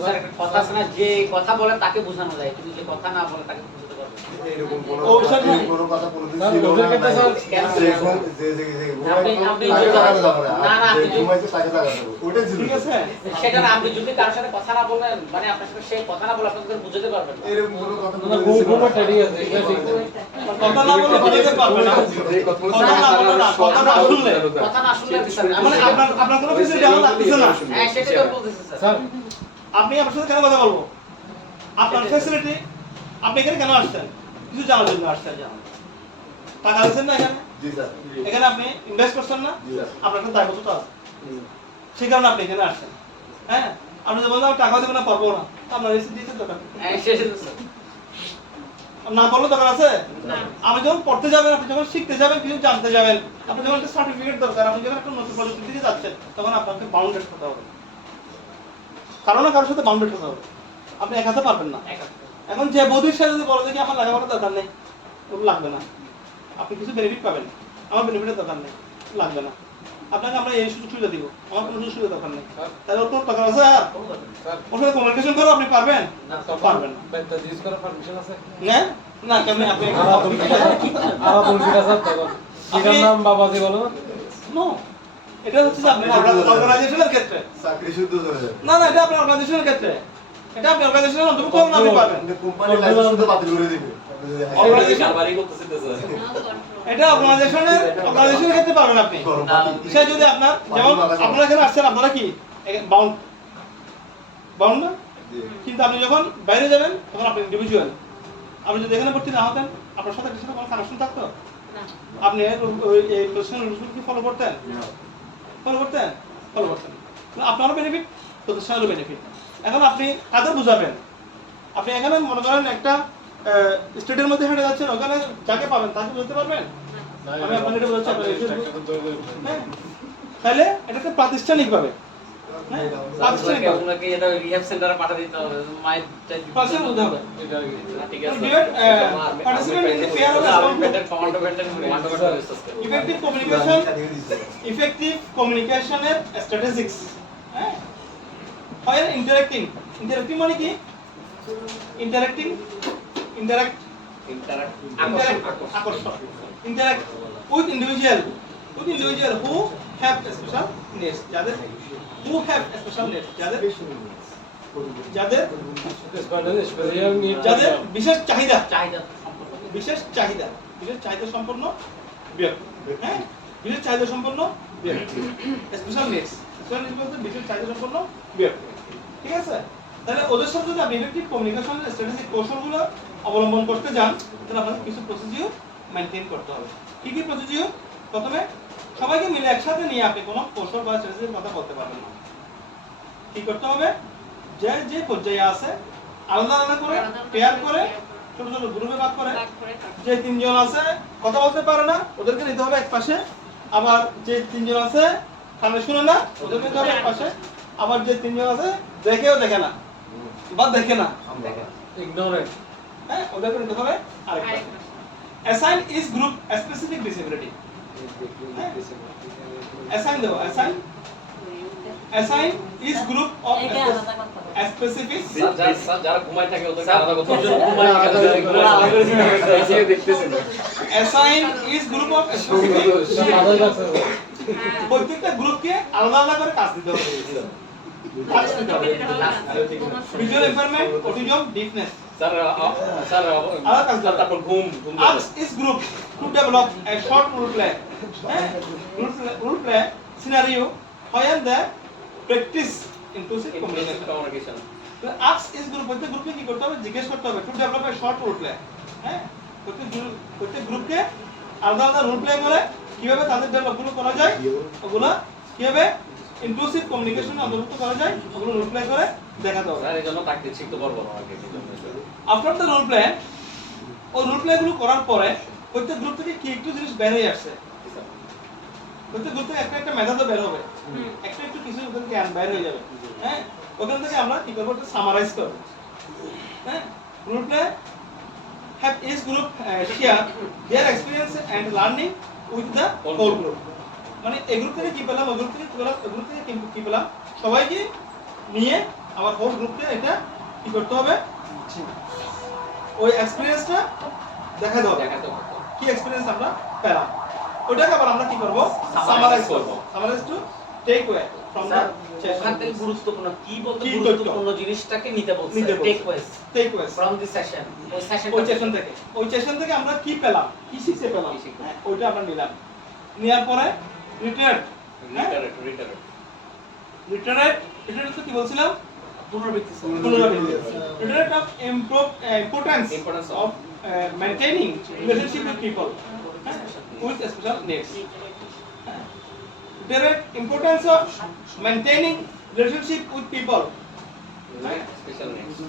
স্যার একটা কথা আছে না, যে কথা বলে তাকে বোঝানো যায় কিন্তু যে কথা না বলে তাকে বুঝতে পারবে না। এরকম ও বিষয় না। কোনো কথা কোনোদিন স্যার, ছিল না। ওদের ক্ষেত্রে স্যার, ঠিক আছে? সেটা না, আপনি যদি কারোর সাথে কথা না বলেন মানে আপনার সাথে সে কথা না বলে আপনাকে বুঝাতে পারবেন না। এরকম কোনো কথা ঘুমটা টেডি আছে, এটা ঠিক আছে। কথা না বলে বোঝাতে পারবে না। কথা না বলে না, কথা না শুনলে। কথা না শুনলে স্যার মানে আপনার কোনো ফেসিলিটি আমার লাগতেছে না। হ্যাঁ সেটাই তো বলতেছি স্যার। স্যার আপনি আমার সাথে কেন কথা বলবো? আপনার ফ্যাসিলিটি, আপনি এখানে কেন আসছেন? কিছু জানার জন্য আসছেন। টাকা দিচ্ছেন না এখানে? জি স্যার। এখানে আপনি ইনভেস্ট করছেন না? জি স্যার। আপনার একটা দায়বদ্ধতা আছে, সেই কারণে আপনি এখানে আসছেন। হ্যাঁ, আপনি যদি বলেন আমি টাকা দেবো না, পারবো না, আপনার রিসিট দিতে দরকার নেই। হ্যাঁ সেটাই তো স্যার। না বললে দরকার আছে? আপনি যখন পড়তে যাবেন, আপনি যখন শিখতে যাবেন, কিছু জানতে যাবেন, আপনি যখন একটা সার্টিফিকেট দরকার, আপনি যখন একটা নতুন প্রযুক্তির দিকে যাচ্ছেন, তখন আপনাকে বাউন্ডেড হতে হবে। কারো না কারোর সাথে বাউন্ডেড হতে হবে। আপনি এক হাতে পারবেন না। এখন যে বৌদির সাথে যদি বলে যে আমার লেখাপড়ার দরকার নেই, ওগুলো লাগবে না, আপনি কিছু বেনিফিট পাবেন, আমার বেনিফিটের দরকার নেই, লাগবে না, আপনাকে আমরা এই সুযোগ সুবিধা দিব, আমার কোনো সুযোগ সুবিধা দরকার নেই। তাহলে ওর কোনো দরকার আছে? আর ওর সাথে কমিউনিকেশন করো, আপনি পারবেন? পারবেন না। বেটা জিজ্ঞেস করার পারমিশন আছে? হ্যাঁ, না কেমনি আপনি আরা পরিচিত আছে তখন এটার নাম বাবাজি বলো না? নো, এটা হচ্ছে যে আপনি অর্গানাইজেশনের ক্ষেত্রে, চাকরি শুদ্ধ চলে যাবে। না এটা আপনার অর্গানাইজেশনের ক্ষেত্রে, এটা আপনি অর্গানাইজেশনের অন্তর্ভুক্ত হলে আপনি পারবেন। কোম্পানির লাইসেন্স শুদ্ধ বাতিল করে দিবে। Organization- বাড়ি করতেছে তো স্যার এটা অর্গানাইজেশনের ক্ষেত্রে পারবেন আপনি। সে যদি আপনার, যেমন আপনারা এখানে আসছেন, আপনারা কি বাউন্ড না? জি। কিন্তু আপনি যখন বাইরে যাবেন তখন আপনি ইন্ডিভিজুয়াল। আপনি যদি এখানে ভর্তি না হতেন আপনার সাথে কিছু কোনো কানেকশন থাকতো? না আপনি ওই এই প্রফেশনাল রুলসগুলো কি ফলো করতেন? ফলো করতেন? ফলো করতেন। তো আপনারও বেনিফিট, প্রতিষ্ঠানেরও বেনিফিট। এখন আপনি কাদের বুঝাবেন? আপনি এখানে মনে করেন একটা স্টেটের মধ্যে হেঁটে যাচ্ছেন, ওখানে যাকে পাবেন তাকে বুঝতে পারবেন? আমি আপনাকে এটা বোঝাচ্ছি, আপনার হ্যাঁ, তাহলে এটাকে প্রাতিষ্ঠানিকভাবে হ্যাঁ, প্রাতিষ্ঠানিকভাবে ওনাকে এটা রিহ্যাব সেন্টারে পাঠিয়ে দিতে হবে মায়ের প্রাতিষ্ঠানিক বলতে হবে। ঠিক আছে Participant in the pair of effective communication, effective communication এর statistics, হ্যাঁ, হয় interacting মানে কি? Interacting, interact, আকর্ষণ, interact with individual who have special needs, যাদের who have special needs, যাদের বিশেষ চাহিদা সম্পন্ন ব্যক্তি, হ্যাঁ, বিশেষ চাহিদা সম্পন্ন ব্যক্তি, স্পেশাল নিডস বলতে বিশেষ চাহিদা সম্পন্ন ব্যক্তি, ঠিক আছে? তাহলে ওদের সাথে যদি আপনি ইফেক্টিভ কমিউনিকেশন স্ট্র্যাটেজিক কৌশলগুলো অবলম্বন করতে যান, তাহলে আপনাদের কিছু প্রসিডিউর মেনটেন করতে হবে। কি কি প্রসিডিউর? প্রথমে সবাইকে মিলে একসাথে নিয়ে আপনি কোনো কৌশল বা স্ট্র্যাটেজির কথা বলতে পারবেন না। কি করতে হবে? যে পর্যায়ে আছে আলাদা আলাদা করে পেয়ার করে ছোট ছোট গ্রুপে ভাগ করে, যে তিনজন আছে কথা বলতে পারে না ওদেরকে নিতে হবে এক পাশে, আবার যে তিনজন আছে কানে শুনে না ওদেরকে নিতে হবে এক পাশে, আবার যে তিনজন আছে দেখেও দেখে না বা দেখে না, ইগনোরেন্ট, হ্যাঁ, ওদেরকে নিতে হবে আরেক পাশে। Assign is group specific disability, assign দেবো, assign is group of specific যারা ঘুমায় থাকে ওদেরকে আলাদা করতে হবে assign is group of specific প্রত্যেকটা গ্রুপকে আলাদা আলাদা করে কাজ দিতে হবে। ভিজুয়াল ইমপারমেন্ট, অটিজম, ডিফনেস, স্যার আলাদা কাজ দিতে হবে। তারপর ঘুম Ask is group to develop a short role play, role play scenario where the practice inclusive communication. Communication Ask is group, প্রত্যেক গ্রুপকে কি করতে হবে? জিজ্ঞেস করতে হবে to develop a short role play, হ্যাঁ, প্রত্যেক গ্রুপকে আলাদা আলাদা রোল প্লে করে কিভাবে তাদের ডেভেলপগুলো করা যায়, ওগুলা কিভাবে ইনক্লুসিভ কমিউনিকেশনে অন্তর্ভুক্ত করা যায়, ওগুলো রোল প্লে করে দেখাতে হবে। স্যার এই জন্য তাকে শিখতে পারবো না আগে আফটার দ্য রোল প্লে, ও রোল প্লেগুলো করার পরে প্রত্যেক গ্রুপ থেকে কি একটু জিনিস বের হয়ে আসছে, প্রত্যেক গ্রুপ থেকে একটা একটা মেধাতে বের হবে, একটা একটু কিছু ওদের জ্ঞান বের হয়ে যাবে, হ্যাঁ, ওখান থেকে আমরা কি করবো? একটা সামারাইজ করব, হ্যাঁ। Role play have each group share their experience and learning with the whole group, মানে এই গ্রুপ থেকে কি পেলাম, ওই গ্রুপ থেকে কি পেলাম, ওই গ্রুপ থেকে কি পেলাম, সবাইকে নিয়ে আবার হোল গ্রুপকে এটা কি করতে হবে? ওই এক্সপেরিয়েন্সটা দেখাতে হবে, কি এক্সপেরিয়েন্স আমরা পেলাম, ওটাকে আবার আমরা কি করব? সামারাইজ করব, summarize to takeaway from the ওখান থেকে গুরুত্বপূর্ণ কি বলতে কি গুরুত্বপূর্ণ জিনিসটাকে নিতে বলছে, takeaways from the session, ওই সেশন থেকে আমরা কি পেলাম, কি শিখতে পেলাম, হ্যাঁ, ওইটা আমরা নিলাম। নেওয়ার পরে রিটারেট তো কি বলছিলাম? পুনরাবৃত্তি। Reiterate of importance of maintaining relationship with people with special needs. Direct importance of maintaining relationship with people. Special next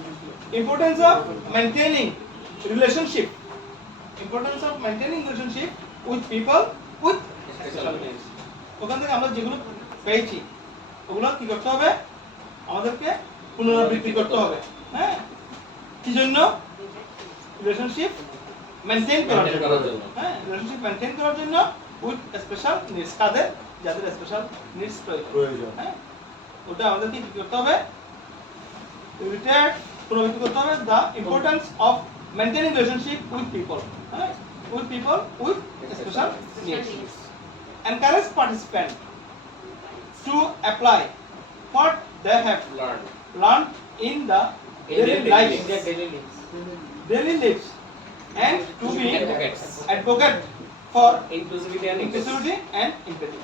Importance of maintaining relationship. Importance of maintaining relationship with people with special needs. ওখান থেকে আমরা যেগুলো পেয়েছি ওগুলো কি করতে হবে? আমাদেরকে পুনরাবৃত্তি করতে হবে, হ্যাঁ, কি জন্য? রিলেশনশিপ মেইনটেইন করার জন্য, হ্যাঁ, রিলেশনশিপ মেইনটেইন করার জন্য উইথ স্পেশাল নিডস, কাদের? যাদের স্পেশাল নিডস প্রয়োজন, হ্যাঁ, ওটা আমাদেরকে কি করতে হবে? রিটায়ার্ড পুনরাবৃত্তি করতে হবে। The importance of maintaining relationship with people, হ্যাঁ, with people with special needs. Encourage participant to apply what they have learned in the daily lives and to be advocate for inclusivity and empathy.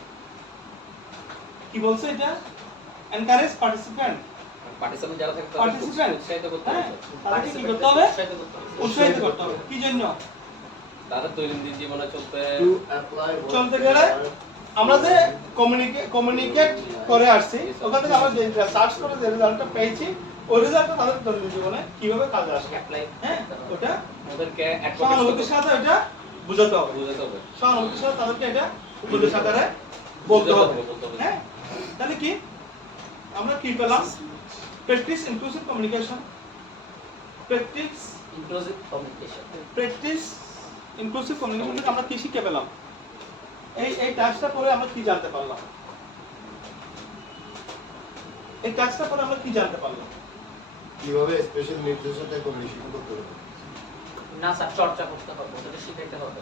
কি বলছে এটা? Encourage participant participant যারা থাকে Participant? উৎসাহিত করতে হ্যাঁ, হবে তাদেরকে কি করতে হবে? উৎসাহিত করতে হবে। কি জন্য? তাদের দৈনন্দিন জীবনে চলতে To apply what চলতে they গেলে are- আমরা যে কমিউনিকেট করে আসছি ওখান থেকে আমরা যে সার্চ করে যে রেজাল্টটা পেয়েছি ওই রেজাল্টটা তাদের দৈনন্দিন জীবনে কিভাবে কাজে আসবে, অ্যাপ্লাই হ্যাঁ ওটা ওদেরকে সহানুভূতির সাথে ওটা বুঝাতে হবে, বুঝাতে হবে সহানুভূতির সাথে তাদেরকে এটা উপদেশ আকারে বলতে হবে। হ্যাঁ, তাহলে কি আমরা কি পেলাম? Practice inclusive communication, practice inclusive communication. থেকে আমরা কি শিখে পেলাম? এই টাস্কটা পরে আমরা কি জানতে পারলাম? এই টাস্কটা পরে আমরা কি জানতে পারলাম? কিভাবে স্পেশাল নিডসের সাথে কমিউনিকেশন করতে হবে। না স্যার, চর্চা করতে হবে, ওটা শিখাইতে হবে।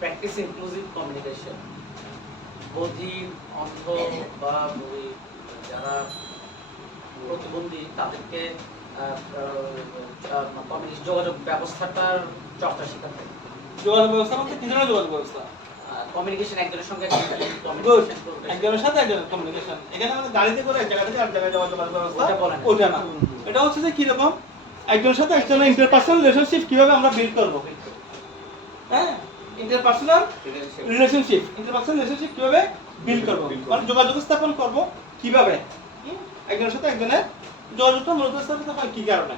Practice inclusive communication. বধির, অন্ধ বা ওই যারা প্রতিবন্ধী তাদেরকে যোগাযোগ ব্যবস্থাটার চর্চা শেখাতে হবে। যোগাযোগ ব্যবস্থা বলতে কি ধরনের যোগাযোগ ব্যবস্থা? কমিউনিকেশন একজনের সঙ্গে গুড, কমিউনিকেশন করবে। একজনের সাথে একজনের কমিউনিকেশন। এখানে আমাদের গাড়িতে করে এক জায়গা থেকে আরেক জায়গায় যাওয়ার যোগাযোগ ব্যবস্থা ওটা বলেন। ওটা না, এটা হচ্ছে যে কি রকম একজনের সাথে একজনের ইন্টারপার্সোনাল রিলেশনশিপ কিভাবে আমরা বিল্ড করব। হ্যাঁ, ইন্টারপার্সোনাল রিলেশনশিপ কিভাবে বিল্ড করব, মানে যোগাযোগ স্থাপন করব কিভাবে। একজনের সাথে একজনের যোগাযোগটা মূলত স্থাপিত হয় কি কারণে?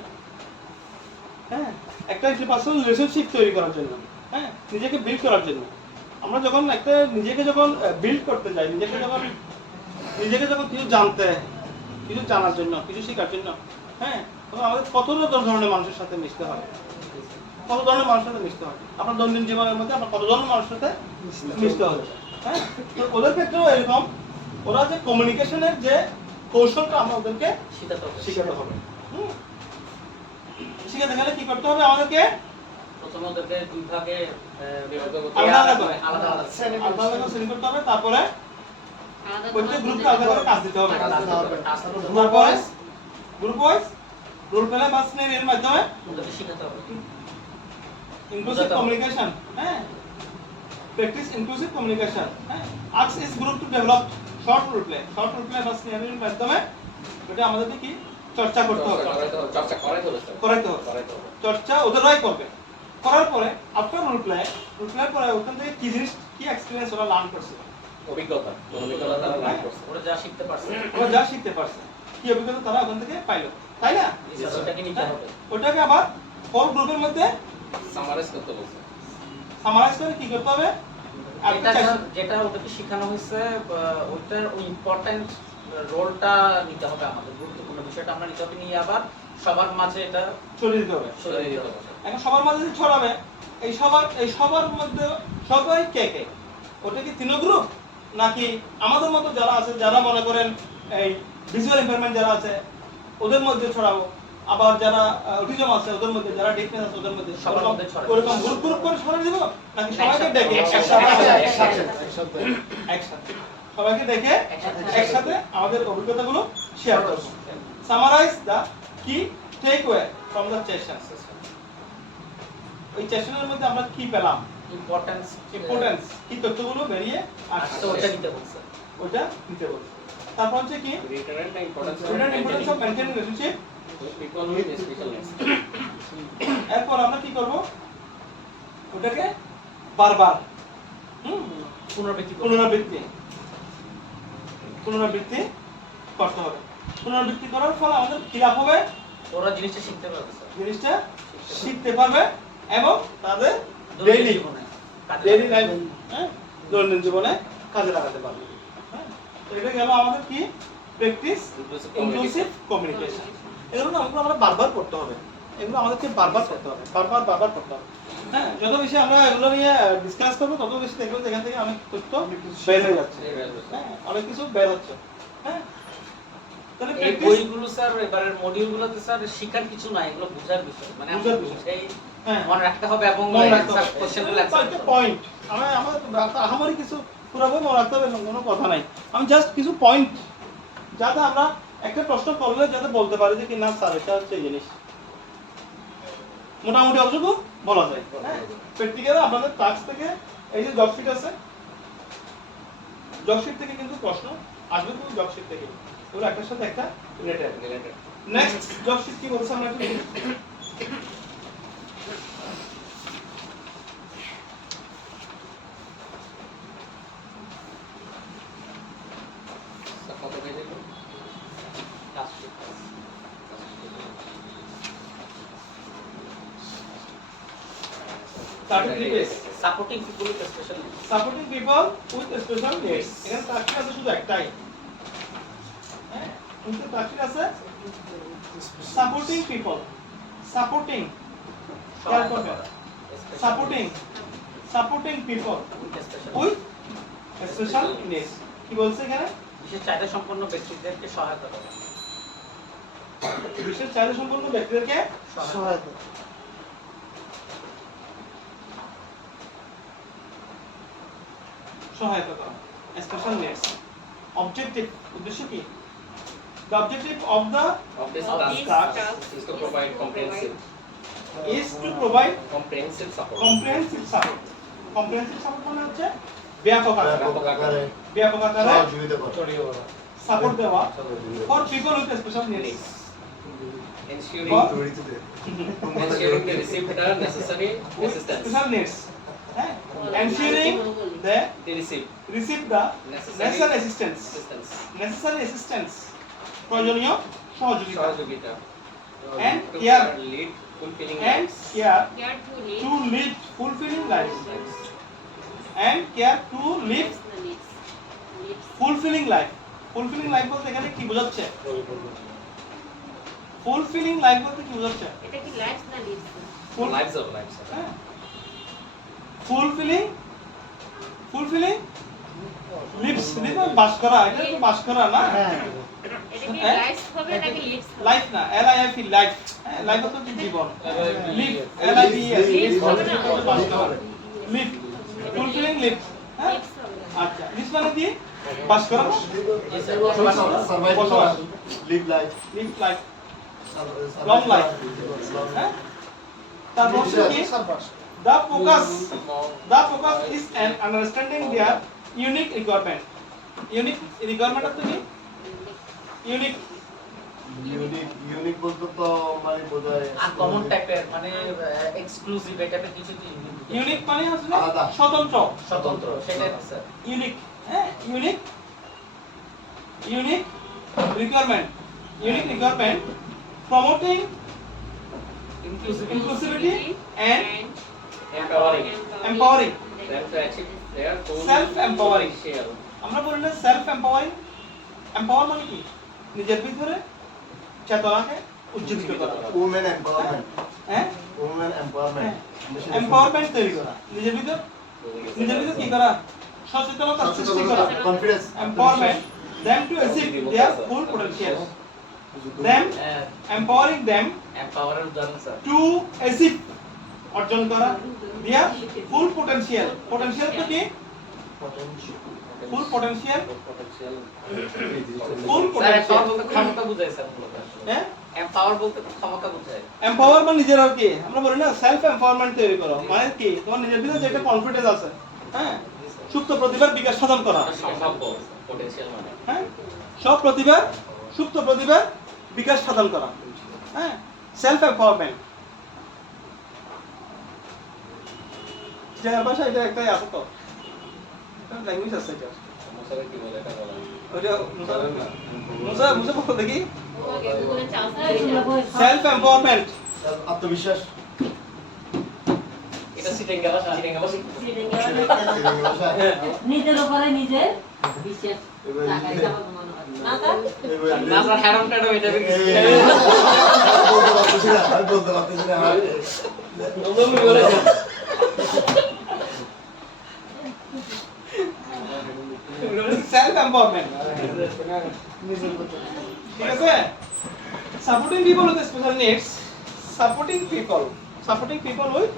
হ্যাঁ, একটা ইন্টারপার্সোনাল রিলেশনশিপ তৈরি করার জন্য, হ্যাঁ, নিজেকে বিল্ড করার জন্য। আমরা যখন একটা নিজেকে যখন বিল্ড করতে যাই, নিজেকে যখন কিছু জানার জন্য, কিছু শেখার জন্য, হ্যাঁ, তখন আমাদের কত ধরনের মানুষের সাথে মিশতে হয়, কত ধরনের মানুষের সাথে মিশতে হয়। আপনার দৈনন্দিন জীবনের মধ্যে আপনার কত ধরনের মানুষের সাথে মিশতে হবে। হ্যাঁ, তো ওদের ক্ষেত্রেও এরকম, ওরা যে কমিউনিকেশনের যে কৌশলটা আমরা ওদেরকে শিখাতে হবে। শিখাতে গেলে কি করতে হবে আমাদেরকে? প্রথমে ওদেরকে দুই ভাগে আলাদা করে আলাদা শ্রেণী করতে হবে, তারপরে প্রত্যেক গ্রুপকে আলাদা করে কাজ দিতে হবে। গ্রুপ ওয়াইজ রোল প্লে বা শ্রেণীর মাধ্যমে ওদেরকে শেখাতে হবে। ইনক্লুসিভ কমিউনিকেশন, হ্যাঁ, প্র্যাকটিস ইনক্লুসিভ কমিউনিকেশন, হ্যাঁ, ask each group to develop short role play বা শ্রেণীর মাধ্যমে এটা আমাদেরকে কি চর্চা করতে হবে, চর্চা করাইতে হবে চর্চা ওদেরই করবে। করার পরে আফটার রোল প্লে পরে ওখান থেকে কি জিনিস, কি এক্সপেরিয়েন্স ওরা লার্ন করছে, অভিজ্ঞতা তারা লাভ করছে ওরা যা শিখতে পারছে ওরা যা শিখতে পারছে, কি অভিজ্ঞতা তারা ওখান থেকে পাইলো, তাই না? ওটাকে নিতে হবে। ওটাকে আবার ফোর গ্রুপের মধ্যে সামারাইজ করতে বলছে সামারাইজ করে কি করতে হবে? যেটা ওটাকে শেখানো হয়েছে ওইটার ওই ইম্পর্টেন্ট রোলটা নিতে হবে, আমাদের গুরুত্বপূর্ণ বিষয়টা আমরা নিতে হবে, নিয়ে আবার সবার মাঝে এটা ছড়িয়ে দিতে হবে। ছড়িয়ে দিতে হবে। এখন সবার মাঝে যে ছড়াবে, এই সবার মধ্যে সবাই কে ওটা কি তিন গ্রুপ, নাকি আমাদের মতো যারা আছে, যারা মনে করেন এই ভিজুয়াল ইমপ্যারমেন্ট যারা আছে ওদের মধ্যে ছড়াবো, আবার যারা অটিজম আছে ওদের মধ্যে, যারা ডিফারেন্স আছে ওদের মধ্যে, সবার মধ্যে ছড়াবো। ওরকম গ্রুপ করে ছড়িয়ে দিব, নাকি সবাইকে ডেকে একসাথে সবাইকে ডেকে একসাথে আমাদের অভিজ্ঞতাগুলো শেয়ার করব। সামারাইজ দ্য কি টেকওয়ে ফ্রম দ্য সেশন। ওই সেশনের মধ্যে আমরা কি পেলাম, ইম্পর্টেন্স কি তথ্যগুলো বেরিয়ে আসছে, ওটা নিতে বলছে। ওটা নিতে বলছে। তারপর হচ্ছে কি return importance of maintaining relationship. People with special needs এরপর আমরা কি করব? ওটাকে বারবার পুনরাবৃত্তি করতে হবে। পুনরাবৃত্তি করার ফলে আমাদের কি লাভ হবে? ওরা জিনিসটা শিখতে পারবে স্যার। জিনিসটা শিখতে পারবে এবং তাদের দৈনন্দিন জীবনে কাজে ডেইলি লাগাবে। লাইফ, দৈনন্দিন জীবনে কাজে লাগাতে পারবে। হ্যাঁ, তো এটা গেল আমাদের কি প্র্যাকটিস ইনক্লুসিভ কমিউনিকেশন। এগুলো আমরা বারবার করতে হবে, এগুলো আমাদেরকে বারবার করতে হবে, বারবার করতে হবে। হ্যাঁ, যত বেশি আমরা এগুলো নিয়ে ডিসকাস করবো তত বেশি দেখবো এখান থেকে অনেক তথ্য বের হয়ে যাচ্ছে, হ্যাঁ, অনেক কিছু বের হচ্ছে। হ্যাঁ, তাহলে এই বইগুলো স্যার এবারের মডিউলগুলোতে স্যার শিখার কিছু নাই, এগুলো বোঝার বিষয়, মানে বোঝার বিষয়। এই হ্যাঁ, মনে রাখতে হবে এবং মনে রাখতে হবে। কোশ্চেনগুলো কয়েকটা পয়েন্ট আমার আহামরি কিছু পুরো বই মনে রাখতে হবে এরকম কোনো কথা নাই। আমি জাস্ট কিছু পয়েন্ট যাতে আমরা একটা প্রশ্ন করলে যাতে বলতে পারি যে কি না স্যার এটা হচ্ছে এই জিনিস, মোটামুটি অতটুকু বলা যায়। হ্যাঁ, প্র্যাকটিক্যালি আপনাদের টাস্ক থেকে এই যে জব শিট আছে, জব শিট থেকে কিন্তু প্রশ্ন আসবে, কিন্তু জব শিট থেকে ওগুলো একটার সাথে একটা related. Related. Next job sheet কি বলছে আমরা একটু দেখি। So, কত page এগুলো? Supporting people with special needs. Supporting people with special needs, এখানে তাকফির আছে শুধু একটাই। হ্যাঁ, কিন্তু তাকফির আছে সাপোর্টিং পিপল, সাপোর্টিং খেয়াল করবেন, supporting supporting people with special needs. কি বলছে এখানে? বিশেষ চাহিদা সম্পন্ন ব্যক্তিদেরকে সহায়তা করা। বিশেষ চাহিদা সম্পন্ন ব্যক্তিদেরকে সহায়তা। সহায়তা করা, স্পেশাল নিডস। অবজেক্টিভ, উদ্দেশ্য কি? The objective of the Of this Of task this is to provide comprehensive is to provide support. comprehensive support. Comprehensive support মানে হচ্ছে ব্যাপক আকারে, ব্যাপক আকারে ব্যাপক আকারে সহযোগিতা করে। ছড়িয়ে পড়া সাপোর্ট দেওয়া সহযোগিতা for people with special needs. Ensuring For- ensuring they receive the necessary With assistance. special needs. হ্যাঁ, ensuring they They receive receive the necessary necessary assistance. assistance. Necessary assistance. প্রয়োজনীয় সহযোগিতা সহযোগিতা. And To care. lead fulfilling and lives. care Care to live. to live fulfilling life and care to live Personal needs. Needs. fulfilling life. fulfilling life বলতে এখানে কি বোঝাচ্ছে? fulfilling life বলতে কি বোঝাচ্ছে? এটা কি লাইফ না leaves? Full- Lives of lives. হ্যাঁ। fulfilling lives live মানে বাস করা, এটা তো বাস করা না। এটা কি হ্যাঁ? লাইফ হবে নাকি লিভস হবে? লাইফ না, L I F E life. হ্যাঁ, লাইফ হচ্ছে জীবন। live L I V E S Live live হবে না? হচ্ছে বাস করা। live fulfilling live। হ্যাঁ, লিভস হবে না। আচ্ছা, live মানে কি? বাস করা, Survive বসবাস। live life live life। survive Long life. হ্যাঁ, তারপর হচ্ছে কি? The focus is an understanding their unique requirement. Unique requirement of the unique unique বলতে তো মানে বোঝায় আনকমন টাইপের মানে এক্সক্লুসিভ এই টাইপের কিছু কি unique মানে আসলে আলাদা। স্বতন্ত্র। স্বতন্ত্র সেটাই স্যার। unique, হ্যাঁ, unique requirement promoting inclusivity and Empowering empowering. them to achieve their goals. Self-empowering. Share. আমরা বলি না সেলফ এম্পাওয়ারিং। এম্পাওয়ার মানে কি? নিজের ভিতরে চেতনাকে উজ্জীবিত করা। উমেন এম্পাওয়ারমেন্ট হ্যাঁ, উমেন এম্পাওয়ারমেন্ট এম্পাওয়ারমেন্ট তৈরি করা, নিজের ভিতর কি করা? সচেতনতা সৃষ্টি করা। Confidence Empowerment them to achieve their full potential. Them empowering them এমপাওয়ারের উদাহরণ স্যার। to achieve অর্জন করা their full potential. Potential তো কি? Full potential. Potential. Full sir empower potential. বলতে ক্ষমতা বোঝায় স্যার মূলত। হ্যাঁ, এমপাওয়ার বলতে ক্ষমতা বোঝায়। এম্পাওয়ার মানে নিজের আর কি? আমরা বলি না সেলফ এম্পাওয়ারমেন্ট তৈরি করো, মানে কি? তোমার নিজের ভিতরে যেটা কনফিডেন্স আছে, হ্যাঁ, সুপ্ত প্রতিভার বিকাশ সাধন করা। সম্ভাব্য potential মানে হ্যাঁ, সব প্রতিভার, সুপ্ত প্রতিভার বিকাশ সাধন করা। হ্যাঁ, সেলফ এম্পাওয়ারমেন্ট। জায়গার ভাষা এটা একটাই আছে তো, ল্যাঙ্গুয়েজ আছে এটা। সমস্যাটা কি বলে এটা বলা ওইটা মুসা বলো দেখি। ওকে গুগলে চান্স দিয়ে সেলফ এম্পাওয়ারমেন্ট, আত্মবিশ্বাস এটা সিটেঙ্গা ভাষা নিজের উপরে নিজে বিশ্বাস লাগাই যাওয়ার মনে হয় না স্যার? না স্যার হ্যারমটাও এটা আমি বলতে পারতেছি না তুমি বলে যাও সেলফ এম্পাওয়ারমেন্ট, ঠিক আছে? Supporting people with special needs, supporting people with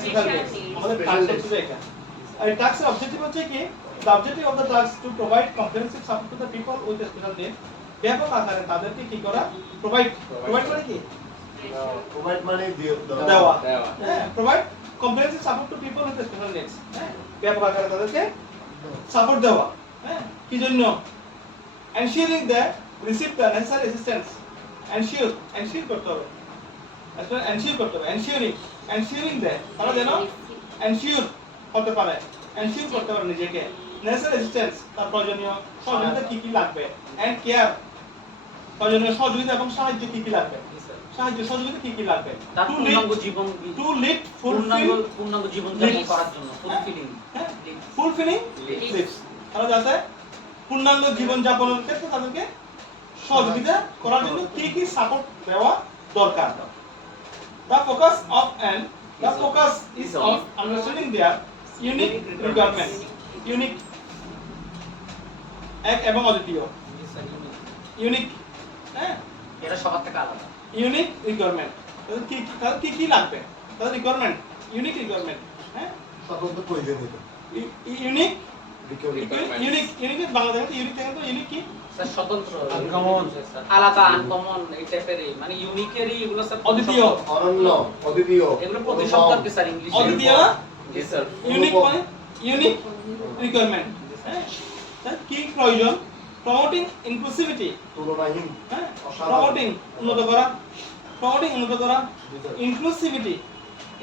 special needs. আমাদের টাস্ক হচ্ছে এটা। আর এই টাস্কের অবজেক্টিভ হচ্ছে কি? The objective of the task to provide comprehensive support to the people with special needs. ব্যাপক আকারে তাদেরকে কি করা? প্রোভাইড মানে কি? প্রোভাইড মানে দেওয়া। দেওয়া হ্যাঁ, provide comprehensive support to people with special needs. হ্যাঁ, ব্যাপক আকারে তাদেরকে সাপোর্ট দেওয়া। হ্যাঁ, কি জন্য? Ensuring that receive the necessary assistance, ensure করতে হবে, ensuring that তারা যেন ensure করতে পারে, ensure করতে পারে নিজেকে, necessary assistance তার প্রয়োজনীয় সহযোগিতা কি কি লাগবে, and care প্রয়োজনীয় সহযোগিতা এবং সাহায্য কি কি লাগবে, সহযোগিতা কি কি লাগবে, তার to পূর্ণাঙ্গ জীবন to lead পূর্ণাঙ্গ জীবন যাপন করার জন্য fulfilling lives তারা যাতে পূর্ণাঙ্গ জীবন যাপনের ক্ষেত্রে তাদেরকে সহযোগিতা করার জন্য কি কি সাপোর্ট দেওয়া দরকার। The focus is on understanding their unique requirements, unique এক এবং অদ্বিতীয়, ইউনিক, হ্যাঁ, এটা সবার থেকে আলাদা। ইউনিক রিকোয়ারমেন্ট, তাদের কি কি লাগবে, তাদের রিকোয়ারমেন্ট, ইউনিক রিকোয়ারমেন্ট, হ্যাঁ, সকল তো প্রয়োজনীয় ইউনিক Requirements. ইউনিক বাংলাদেশে ইউনিক থেকে তো ইউনিক কি স্যার স্বতন্ত্র, Uncommon. আলাদা, আনকমন এই টাইপেরই, মানে ইউনিকেরই এগুলো স্যার অদ্বিতীয়, অনন্য, অদ্বিতীয়, এগুলো প্রতিশব্দকে স্যার ইংলিশে অদ্বিতীয় না? Yes, sir. ইউনিক মানে ইউনিক রিকোয়ারমেন্ট, হ্যাঁ, তার কি প্রয়োজন, প্রমোটিং ইনক্লুসিভিটি, তুলনাহীন, হ্যাঁ, অসাধারণ। প্রমোটিং উন্নত করা,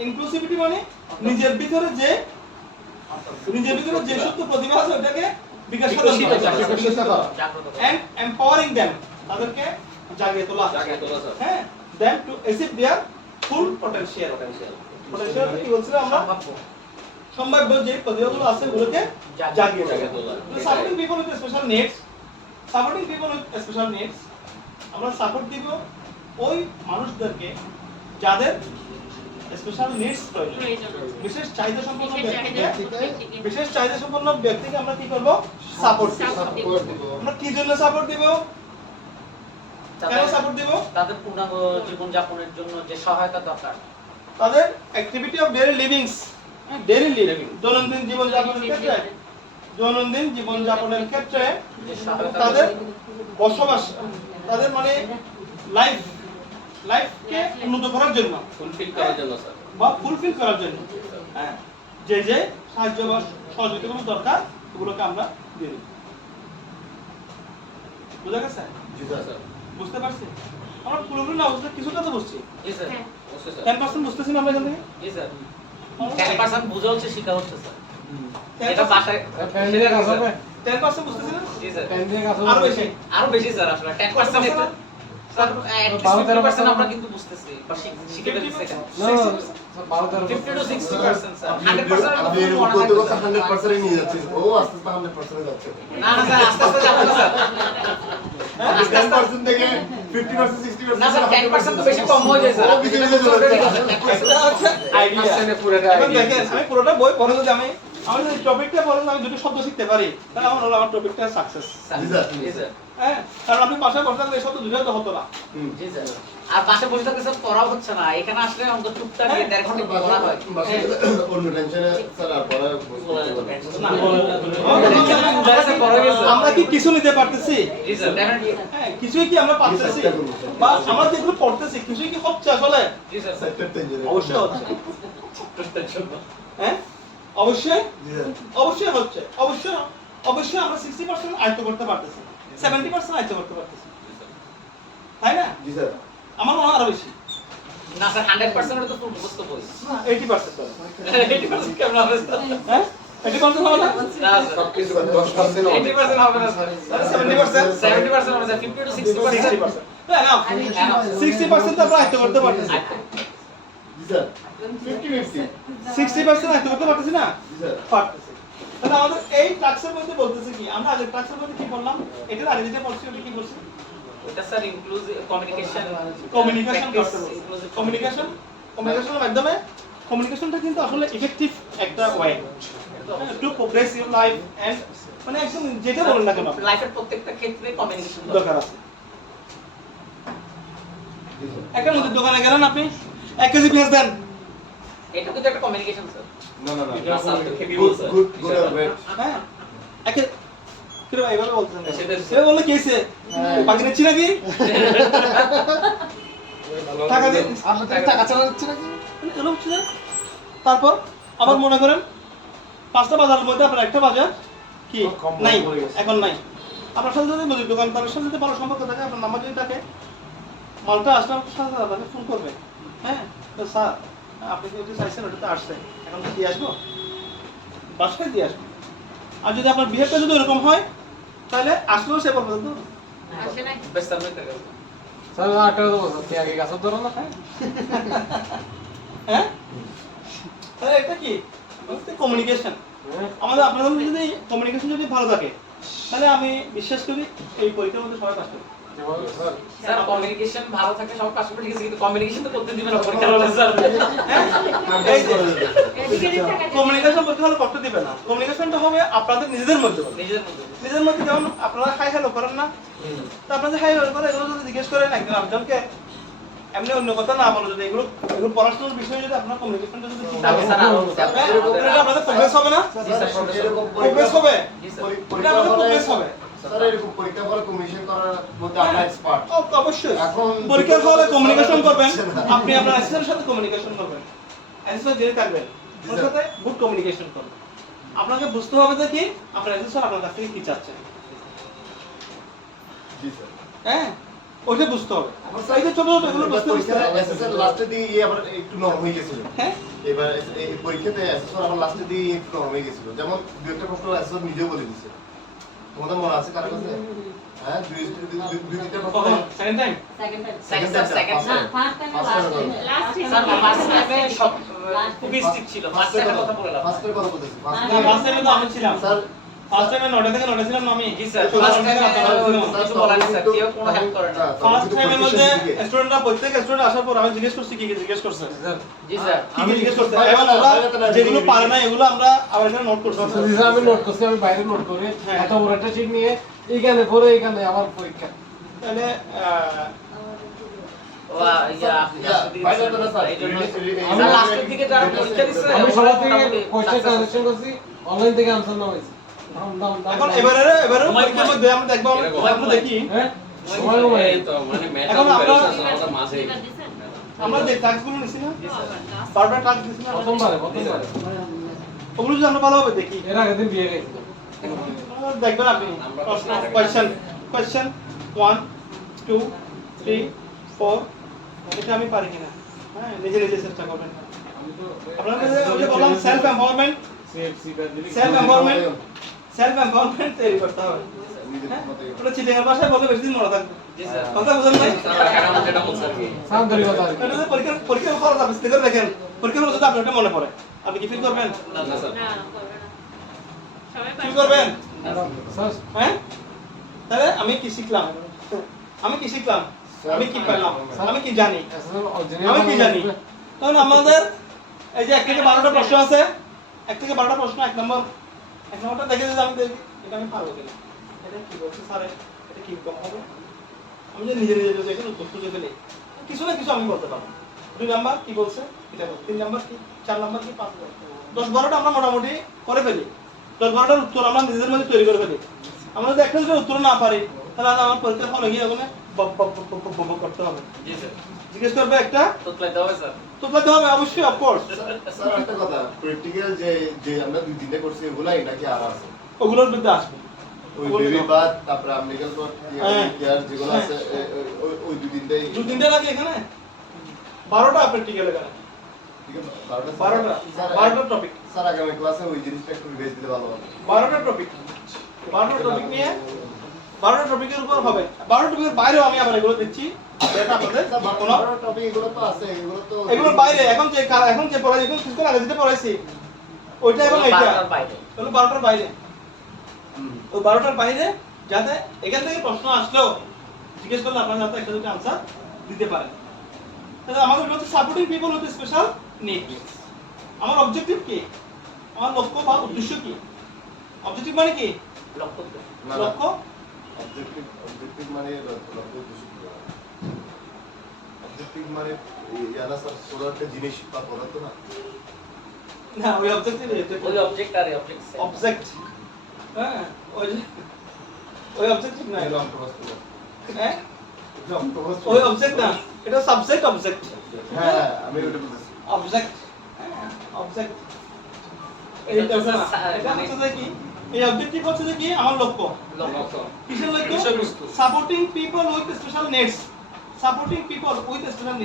ইনক্লুসিভিটি মানে নিজের ভিতরে যে সত্য প্রতিভা আছে ওটাকে বিকাশ সাধন করা, জাগ্রত করা। and empowering them তাদেরকে জাগিয়ে তোলা, জায়গায় তোলা, sir. হ্যাঁ, them to achieve their full potential কি বলছিলাম আমরা, সম্ভাব্য। সম্ভাব্য যে প্রতিভাগুলো আছে ওগুলোকে জাগিয়ে জাগিয়ে তোলা। তোলা। Supporting people with special needs, আমরা সাপোর্ট দিব ওই মানুষদেরকে যাদের স্পেশাল নিডস প্রয়োজন, বিশেষ চাহিদা সম্পন্ন ব্যক্তিকে আমরা কি করব, সাপোর্ট দিব। আমরা কি জন্য সাপোর্ট দিব, কেন সাপোর্ট দিব, তাদের পূর্ণাঙ্গ জীবন যাপনের জন্য যে সহায়তা দরকার, তাদের অ্যাক্টিভিটি অফ ডেইলি লিভিংস, দৈনন্দিন জীবন যাপনের ক্ষেত্রে যে সহায়তা তাদের বসবাস, তাদের মানে লাইফকে উন্নত করার জন্য Fulfill করার জন্য, sir. বা ফুলফিল করার জন্য, হ্যাঁ, যে সাহায্য বা সহযোগিতাগুলো দরকার ওগুলোকে আমরা দিয়ে দিই। বুঝা গেছে? জি স্যার। Sir. বুঝতে পারছি? আমরা পুরোপুরি না বুঝতে কিছুটা তো বুঝছি, জি স্যার, অবশ্যই, sir. 10% বুঝতেছি না আমরা এখান থেকে, জি স্যার। 10% বুঝা হচ্ছে, শিখা হচ্ছে স্যার। 10% এটা বাসায় 10% বুঝতেছি না, জি স্যার। আরো বেশি, আরো বেশি স্যার, আসলে 10% এটা স্যার 50% আমরা কিন্তু বুঝতেছি বা শিখে ফেলতেছি এটা। 50 to 60% স্যার, 100% আপনি এর এরকম মনে করতে করতে থাকবে 100% এ নিয়ে যাচ্ছেন। ও আস্তে আস্তে 100% এ যাচ্ছে। না না স্যার, আস্তে আস্তে যাবো না স্যার। হ্যাঁ, 10% থেকে 50% 60% না স্যার, 10% তো বেশি কম হয়ে যায় স্যার। ও কিছু কিছু চলে যাচ্ছে। এটা হচ্ছে আইডিয়া। এখন দেখেন আমি পুরোটা বই পড়ে যদি আমি যদি টপিকটা পড়ে যদি আমি দুটো শব্দ শিখতে পারি তাহলে আমার টপিকটা সাকসেস, জি স্যার। জি স্যার, হ্যাঁ, কারণ আপনি বাসায় বসে থাকলে এই শব্দ দুটো তো হতো না। জি স্যার। আর বাসায় বসে থাকতে স্যার পড়া হচ্ছে না, এখানে আসলে অন্তত টুকটাক 1.5 ঘন্টা পড়া হয়। অন্য টেনশনে স্যার আর পড়া করতে পারবেন না। আমরা আমরা কি কিছু নিতে পারতেছি? জি স্যার, definitely। হ্যাঁ, কিছুই কি আমরা পারতেছি? বা আমরা যেগুলো পড়তেছি কিছুই কি হচ্ছে আসলে? জি স্যার, সেক্টর টেনশনে অবশ্যই হচ্ছে, হ্যাঁ, অবশ্যই জি স্যার। অবশ্যই হচ্ছে, অবশ্যই আমরা 60% আয়ত্ত করতে পারতেছি, 70% আয়ত্ত করতে পারতেছি, তাই না? জি স্যার। আমার মনে হয় আরো বেশি, না স্যার 100% এটা তো ফুল মুখস্থ বই। না 80% করে। 80% কেমন হবে স্যার? হ্যাঁ 80% হবে না? না স্যার, সবকিছু 10% হবে। 80% হবে না স্যার। তাহলে 70%? 70% হবে স্যার, 50 to 60%। 60%। না না 60% তো আমরা আয়ত্ত করতে পারতেছি, জি স্যার। 50-50 60% আয়ত্ত করতে পারতেছি না? জি স্যার। পারতেছি। তাহলে আমাদের এই টাস্কের মধ্যে বলতেছে কি, আমরা আগের টাস্কের মধ্যে কি করলাম, এটার আগে যেটা পড়ছি ওটা কি বলছি, ওটা স্যার ইনক্লুসিভ কমিউনিকেশন কমিউনিকেশন করতে বলছি। কমিউনিকেশনের মাধ্যমে, কমিউনিকেশনটা কিন্তু আসলে ইফেক্টিভ একটা way to progress your life and মানে একদম যেটা বলেন না কেন লাইফের প্রত্যেকটা ক্ষেত্রে কমিউনিকেশন দরকার আছে। একটা মুদির দোকানে গেলেন আপনি 1 কেজি পেঁয়াজ দেন, এটা কিন্তু একটা কমিউনিকেশন স্যার। না না না। এটা স্যার তো খেপি বলছে। গুড আর ব্যাড। হ্যাঁ একে কিরে ভাই এভাবে বলতেছেন না? সেটা- সে বললে কি হইছে, বাকি নিচ্ছি নাকি, টাকা দিন, টাকা চালা যাচ্ছে নাকি? এলো হচ্ছে না। তারপর আবার মনে করেন 5টা বাজারের মধ্যে আপনার একটা বাজার কি কম নাই, পড়ে গেছে। এখন নাই, আপনার সাথে যদি মুদির দোকানদারের সাথে যদি ভালো সম্পর্ক থাকে, আপনার নাম্বার যদি থাকে, মালটা আসলে আপনার সাথে আপনাকে ফোন করবে, হ্যাঁ তো স্যার আপনি যদি চাইছেন ওটাতে আসছে, এখন কি দিয়ে আসবো, বাসায় দিয়ে আসবো। আর যদি আপনার বিহেভটা যদি এরকম হয়, তাহলে আসলেও সে বলবে তো আসে নাই বেস্ট সামনে থেকে স্যার একটা কথা বলছো কি আগে গাছের ধরো না খায় হ্যাঁ, তাহলে এটা কি কমিউনিকেশন। আমাদের আপনাদের মধ্যে যদি কমিউনিকেশন যদি ভালো থাকে, তাহলে আমি বিশ্বাস করি এই পরীক্ষার মধ্যে সবাই পাস করবে। স্যার স্যার কমিউনিকেশন ভালো থাকে সব কাজ করতে গেছে, কিন্তু কমিউনিকেশন তো করতে দিবেন না পরীক্ষার হলে স্যার। এই যে এদিকে টাকা কমিউনিকেশন করতে হলে করতে দিবে না, কমিউনিকেশনটা হবে আপনাদের নিজেদের মধ্যে হবে। নিজের মধ্যে নিজের মধ্যে যেমন আপনারা হাই হ্যালো করেন না, তো আপনাদের হাই হ্যালো করে এগুলো যদি জিজ্ঞেস করেন একজন আরেকজনকে, এমনি অন্য কথা না বলে যদি এগুলো পড়াশোনার বিষয়ে যদি আপনার কমিউনিকেশনটা যদি ঠিক থাকে, স্যার আরো এটা আপনাদের প্রোগ্রেস হবে না, জি স্যার এরকম প্রোগ্রেস হবে, জি স্যার এটা পরীক্ষা আপনাদের হলে প্রোগ্রেস হবে। স্যার এরকম পরীক্ষা হলে কমিশন করার মধ্যে আমরা এক্সপার্ট। অবশ্যই এখন পরীক্ষার হলে কমিউনিকেশন করবেন, আপনি আপনার অ্যাসিস্ট্যান্টের সাথে কমিউনিকেশন করবেন, অ্যাসিস্ট্যান্ট যিনি থাকবেন ওর সাথে গুড কমিউনিকেশন করবেন। আপনাকে বুঝতে হবে যে কি আপনার অ্যাসিস্ট্যান্ট আপনার কাছ থেকে কি চাচ্ছে, জি স্যার। হ্যাঁ ওইটা বুঝতে হবে। এই যে ছোট ছোট এগুলো বুঝতে বুঝতে এসএসএল লাস্টের দিকে আবার একটু নরম হয়ে গেছিল। হ্যাঁ এবার এই পরীক্ষাতে এসএসএল আবার লাস্টের দিকে একটু নরম হয়ে গেছিল। যেমন দুই একটা প্রশ্ন এসএসএল নিজেও বলে দিয়েছে। তোমাদের মনে আছে কারো কাছে? হ্যাঁ দুই তিনটা প্রশ্ন second time second time second second না first time last sir first টাইমে সব খুবই স্ট্রিক ছিল, ফার্স্ট টাইমের কথা বলে লাভ ফার্স্টের কথা বলতেছি। না ফার্স্ট টাইমে তো আমি ছিলাম, স্যার ফার্স্ট টাইমে 9টা থেকে 9টা ছিলাম না আমি। জি স্যার ফার্স্ট টাইমে কিছু বলার স্যার কেউ কোনো হেল্প করে না। ফার্স্ট টাইমের মধ্যে স্টুডেন্টরা প্রত্যেক স্টুডেন্ট আসার পর আমি জিজ্ঞেস করছি কি কি জিজ্ঞেস করছে, স্যার জি স্যার কি কি জিজ্ঞেস করছে, এবং ওরা যেগুলো পারে না এগুলো আমরা আবার এখানে নোট করছি। স্যার আমি নোট করছি, আমি বাইরে নোট করি এত বড় একটা চিট নিয়ে এইখানে পরে এইখানে আমার পরীক্ষা তাহলে ওয়া ইয়া আপনি বাইরে তো না স্যার। এই জন্য স্যার লাস্টের দিকে যারা পরীক্ষা দিচ্ছে আমি সবার থেকে মোটামুটি কোয়েশ্চেন success ট্রানজেকশন করছি, অনলাইন থেকে আনসার নাও হইছে এখন এবারে পরীক্ষার মধ্যে আমরা দেখবো, আমরা দেখি হ্যাঁ সময় কম এই তো মানে ম্যাথ এখন আমরা আমাদের মাঝে আমরা যে টাস্কগুলো নিছি না, বারবার টাস্ক দিছি না, প্রথমবারে ওগুলো যদি আমরা ভালোভাবে দেখি, এর আগের দিন বিয়ে গেছিল দেখবেন আপনি কোয়েশ্চেন 1 2 3 4 এটা আমি পারি কিনা, হ্যাঁ নিজে নিজে চেষ্টা করবেন। আমি তো আপনারা ওই যে বললাম সেলফ এমপাওয়ারমেন্ট তৈরি করতে হবে, হ্যাঁ ওটা চিটিং এর ভাষায় বললে বেশি দিন মনে থাকবে। জি স্যার কথা বুঝেন না? স্যার কারণ যেটা বলছেন আর কি সান্তরি কথা আর কি। এটা যে পরীক্ষার খরচ আপনি স্থির দেখেন, পরীক্ষার মধ্যে আপনার এটা মনে পড়ে, আপনি কি ফিল করবেন? না স্যার না করবে না সবাই ফিল করবেন? স্যার হ্যাঁ তাহলে আমি কি শিখলাম, আমি কি শিখলাম, আমি কি পেলাম, আমি কি জানি, আমি কি জানি। তখন আমাদের এই যে 1 থেকে 12টা প্রশ্ন আছে, 1 থেকে 12টা প্রশ্ন, এক নম্বরটা দেখে যদি আমি দেখি এটা আমি পারবো কিনা, এটা কি বলছে স্যার, এটা কি কম হবে, আমি যে নিজে নিজে যদি এখানে উত্তর খুঁজে ফেলি কিছু না কিছু আমি বলতে পারবো। 2 নাম্বার কি বলছে এটা বলছে, 3 নাম্বার কি, 4 নাম্বার কি, 5 নাম্বার, 10-12টা আমরা মোটামুটি করে ফেলি, 10-12টার উত্তর আমরা নিজেদের মধ্যে তৈরি করে ফেলি। আমরা যদি একটা যদি উত্তর না পারি তাহলে আমার পরীক্ষার হলে গিয়ে ওখানে করতে হবে, জি স্যার জিজ্ঞেস করবে একটা তোতলাইতে হবে স্যার তো করতে হবে অবশ্যই, অফকোর্স। স্যার একটা কথা, প্র্যাকটিক্যাল যে আমরা 2-3টা করছি ওগুলাই নাকি আর আছে? ওগুলোর মধ্যে আসবে ওই বেবি বাদ তারপরে আমেরিকান কোড ইয়ার যেগুলো আছে ওই 2-3টাই 2-3টা লাগে এখানে, 12টা প্র্যাকটিক্যাল এখানে, ঠিক আছে 12টা টপিক, স্যার আগামী ক্লাসে ওই জিনিসটা একটু রিভাইজ দিলে ভালো হবে। 12টা টপিক নিয়ে 12টা টপিকের উপর হবে, 12টা টপিকের বাইরেও আমি আবার এগুলো দিচ্ছি, যেটা আপনাদের কোনো টপিক এগুলো তো আছে, এগুলো তো এগুলোর বাইরে এখন যে পড়াই, এখন কিছুক্ষণ আগে যেটা পড়াইছি ওইটা এবং এইটা বারবার বাইরে হলো 12টার বাইরে। ওই 12টার বাইরে যাতে এখান থেকে প্রশ্ন আসলেও জিজ্ঞেস করলে আপনারা যাতে একটা দুটো আনসার দিতে পারেন। তাহলে আমাদের হচ্ছে supporting people with special needs. আমার অবজেক্টিভ কি, আমার লক্ষ্য বা উদ্দেশ্য কি, অবজেক্টিভ মানে কি, লক্ষ্য না লক্ষ্য অবজেক্টিভ মানে লক্ষ্য উদ্দেশ্য কি? অবজেক্টিভ মানে ইয়ানা স্যার পুরো একটা জিনিস বা পদার্থ না? না ওই অবজেক্টিভ ওই অবজেক্ট আর অবজেক্ট অবজেক্ট, হ্যাঁ ওই অবজেক্টিভ না, এগুলো অন্তর্ভুক্ত না। হ্যাঁ এটা অন্তর্ভুক্ত। ওই অবজেক্ট না, এটা সাবজেক্ট, হ্যাঁ আমি ওটা বলতেছি। অবজেক্ট, অবজেক্ট এইটা না, এটা হচ্ছে যে কি এই অবজেক্টিভ হচ্ছে যে কি আমার লক্ষ্য কিসের লক্ষ্য বিষয়বস্তু। Supporting people with special needs supporting people with special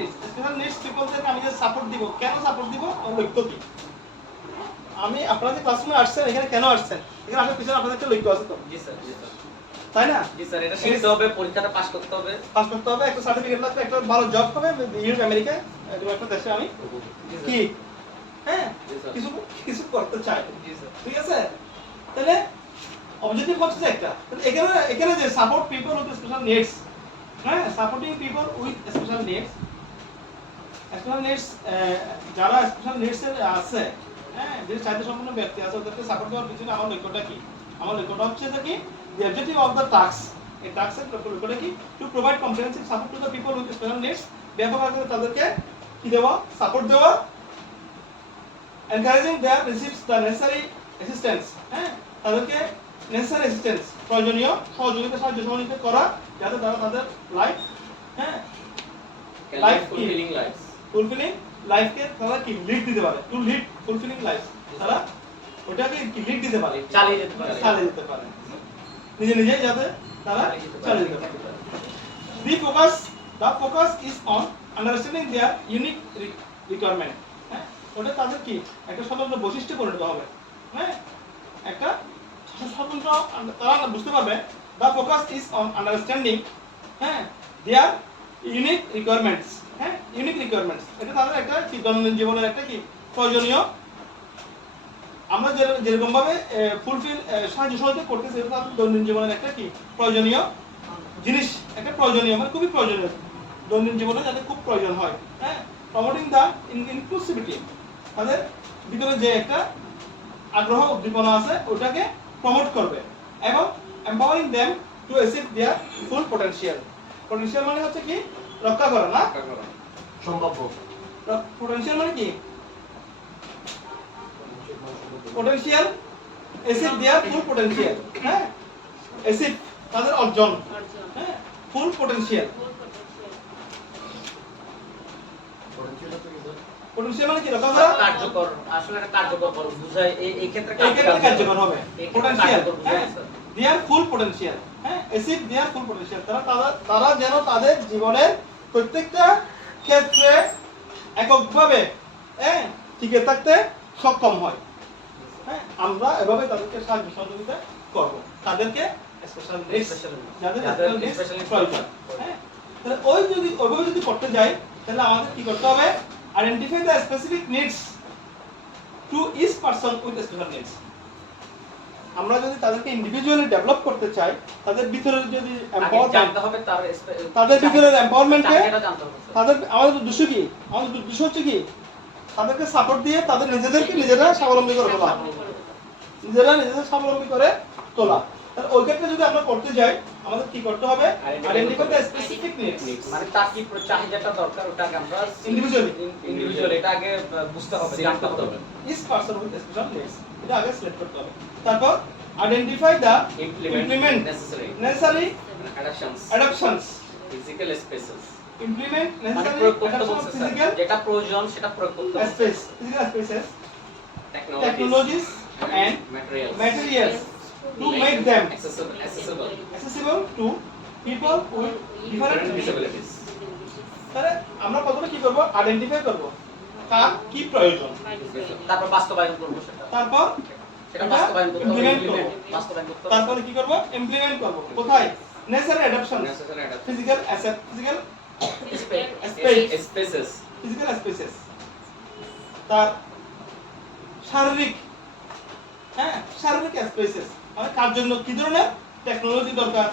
needs পিপলদেরকে আমি যে সাপোর্ট দিব কেন সাপোর্ট দিব ওর লক্ষ্য কি আমি আপনারা যে ক্লাসরুমে আসছেন এখানে কেন আসছেন এখানে আসার পিছনে আপনাদের একটা লক্ষ্য আছে তো জি স্যার জি স্যার তাই না জি স্যার এটা শিখতে হবে পরীক্ষাটা পাস করতে হবে পাস করতে হবে একটা সার্টিফিকেট লাগবে একটা ভালো জব হবে ইউরোপ আমেরিকা এরকম একটা দেশে আমি কি হ্যাঁ কিছু কিছু করতে চাই জি স্যার ঠিক আছে তাহলে অবজেক্টিভ হচ্ছে যে একটা তাহলে এখানে এখানে যে support people with special needs হ্যাঁ supporting people with special needs যারা স্পেশাল নিডস এর আছে হ্যাঁ যে চাহিদা সম্পন্ন ব্যক্তি আছে ওদেরকে সাপোর্ট দেওয়ার পিছনে আমার লক্ষ্যটা কি আমার লক্ষ্যটা হচ্ছে যে কি the objective of the task এই টাস্কের লক্ষ্যটা কি to provide comprehensive support to the people with special needs ব্যাপক আকারে তাদেরকে কি দেওয়া সাপোর্ট দেওয়া encouraging their receives the necessary assistance হ্যাঁ তাদেরকে necessary assistance প্রয়োজনীয় সহযোগিতা সাহায্য সহযোগিতা করা যাতে তারা তাদের লাইফ হ্যাঁ Life fulfilling lives. ফুলফিলিং লাইফকে তারা কি লিড দিতে পারে টু লিড ফুলফিলিং লাইফ তারা ওটাকে কি লিড দিতে পারে চালিয়ে যেতে পারে চালিয়ে দিতে পারে নিজে নিজে যাতে তারা চালিয়ে দিতে পারে the focus is on understanding their unique requirement হ্যাঁ ওটা তাদের কি একটা স্বতন্ত্র বৈশিষ্ট্য পরিণত হবে হ্যাঁ একটা স্বতন্ত্র তারা বুঝতে পারবে the focus is on understanding হ্যাঁ their unique requirements হ্যাঁ ইউনিক রিকোয়ারমেন্টস এটা তাদের একটা কি দৈনন্দিন জীবনের একটা কি প্রয়োজনীয় আমরা যেরকম ভাবে ফুলফিল সাহায্য সহযোগিতা করতেছি এটা তাদের দৈনন্দিন জীবনের একটা কি প্রয়োজনীয় জিনিস একটা প্রয়োজনীয় মানে খুবই প্রয়োজনীয় দৈনন্দিন জীবনে যাতে খুব প্রয়োজন হয় হ্যাঁ প্রমোটিং দা ইনক্লুসিভিটি তাদের ভিতরে যে একটা আগ্রহ উদ্দীপনা আছে ওটাকে প্রমোট করবে এবং empowering them to achieve their full potential potential মানে হচ্ছে কি রক্ষা করা না সম্ভাব্য পটেনশিয়াল মানে কি potential achieve their full potential হ্যাঁ অ্যাচিভ তাদের অর্জন হ্যাঁ ফুল পটেনশিয়াল পটেনশিয়াল মানে কি রক্ষা করা কার্যকর আসলে এটা কার্যকর করো বুঝাই এই ক্ষেত্রে কার্যকর হবে পটেনশিয়াল বুঝাই স্যার দেয়ার ফুল পটেনশিয়াল হ্যাঁ অ্যাচিভ দেয়ার ফুল পটেনশিয়াল তারা যেন তাদের জীবনের প্রত্যেকটা ক্ষেত্রে এককভাবে হ্যাঁ টিকে থাকতে সক্ষম হয় হ্যাঁ আমরা এভাবে তাদেরকে সাহায্য সহযোগিতা করব তাদেরকে স্পেশাল নিডস যাদের স্পেশাল নিডস প্রয়োজন হ্যাঁ তাহলে ওইভাবে যদি করতে যাই তাহলে আমাদের কি করতে হবে identify the specific needs to each person with special needs আমরা যদি তাদেরকে ইন্ডিভিজুয়ালি ডেভেলপ করতে চাই তাদের ভিতরে যদি এমপাওয়ারমেন্ট জানতে হবে তাদের ভিতরের এমপাওয়ারমেন্টকে এটা জানতে হবে স্যার তাদের আমাদের উদ্দেশ্য কি আমাদের উদ্দেশ্য হচ্ছে কি তাদেরকে সাপোর্ট দিয়ে তাদের নিজেদেরকে নিজেরা স্বাবলম্বী করে তোলা নিজেদের স্বাবলম্বী করে তোলা তাহলে ওই ক্ষেত্রে যদি আমরা করতে যাই আমাদের কি করতে হবে আইডেন্টিফাই দ্য স্পেসিফিক নিডস মানে তার কি চাহিদাটা দরকার ওটাকে আমরা ইন্ডিভিজুয়ালি এটা আগে বুঝতে হবে জানতে হবে each person with special needs এটা আগে সিলেক্ট করতে হবে তারপর identify the Implement necessary necessary adaptations. Adaptions Physical spaces. Implement মানে নেসেসারি প্রয়োগ করতে অ্যাডাপশন বলছে স্যার ফিজিক্যাল যেটা প্রয়োজন সেটা প্রয়োগ করতে বলছে space physical spaces Technologies. technologies and materials. materials to make them accessible to people with different different disabilities. disabilities. তাহলে আমরা প্রথমে কি করব আইডেন্টিফাই করব কার কি প্রয়োজন তারপর বাস্তবায়ন করব সেটা তারপর সেটা বাস্তবায়ন করতে হবে implement করব। বাস্তবায়ন করতে হবে তারপরে কি করব ইমপ্লিমেন্ট করব কোথায় necessary adoption Necessary adaptations. Physical asset physical Spaces. Physical spaces তার শারীরিক হ্যাঁ শারীরিক স্পেসেস মানে কার জন্য কি ধরনের টেকনোলজি দরকার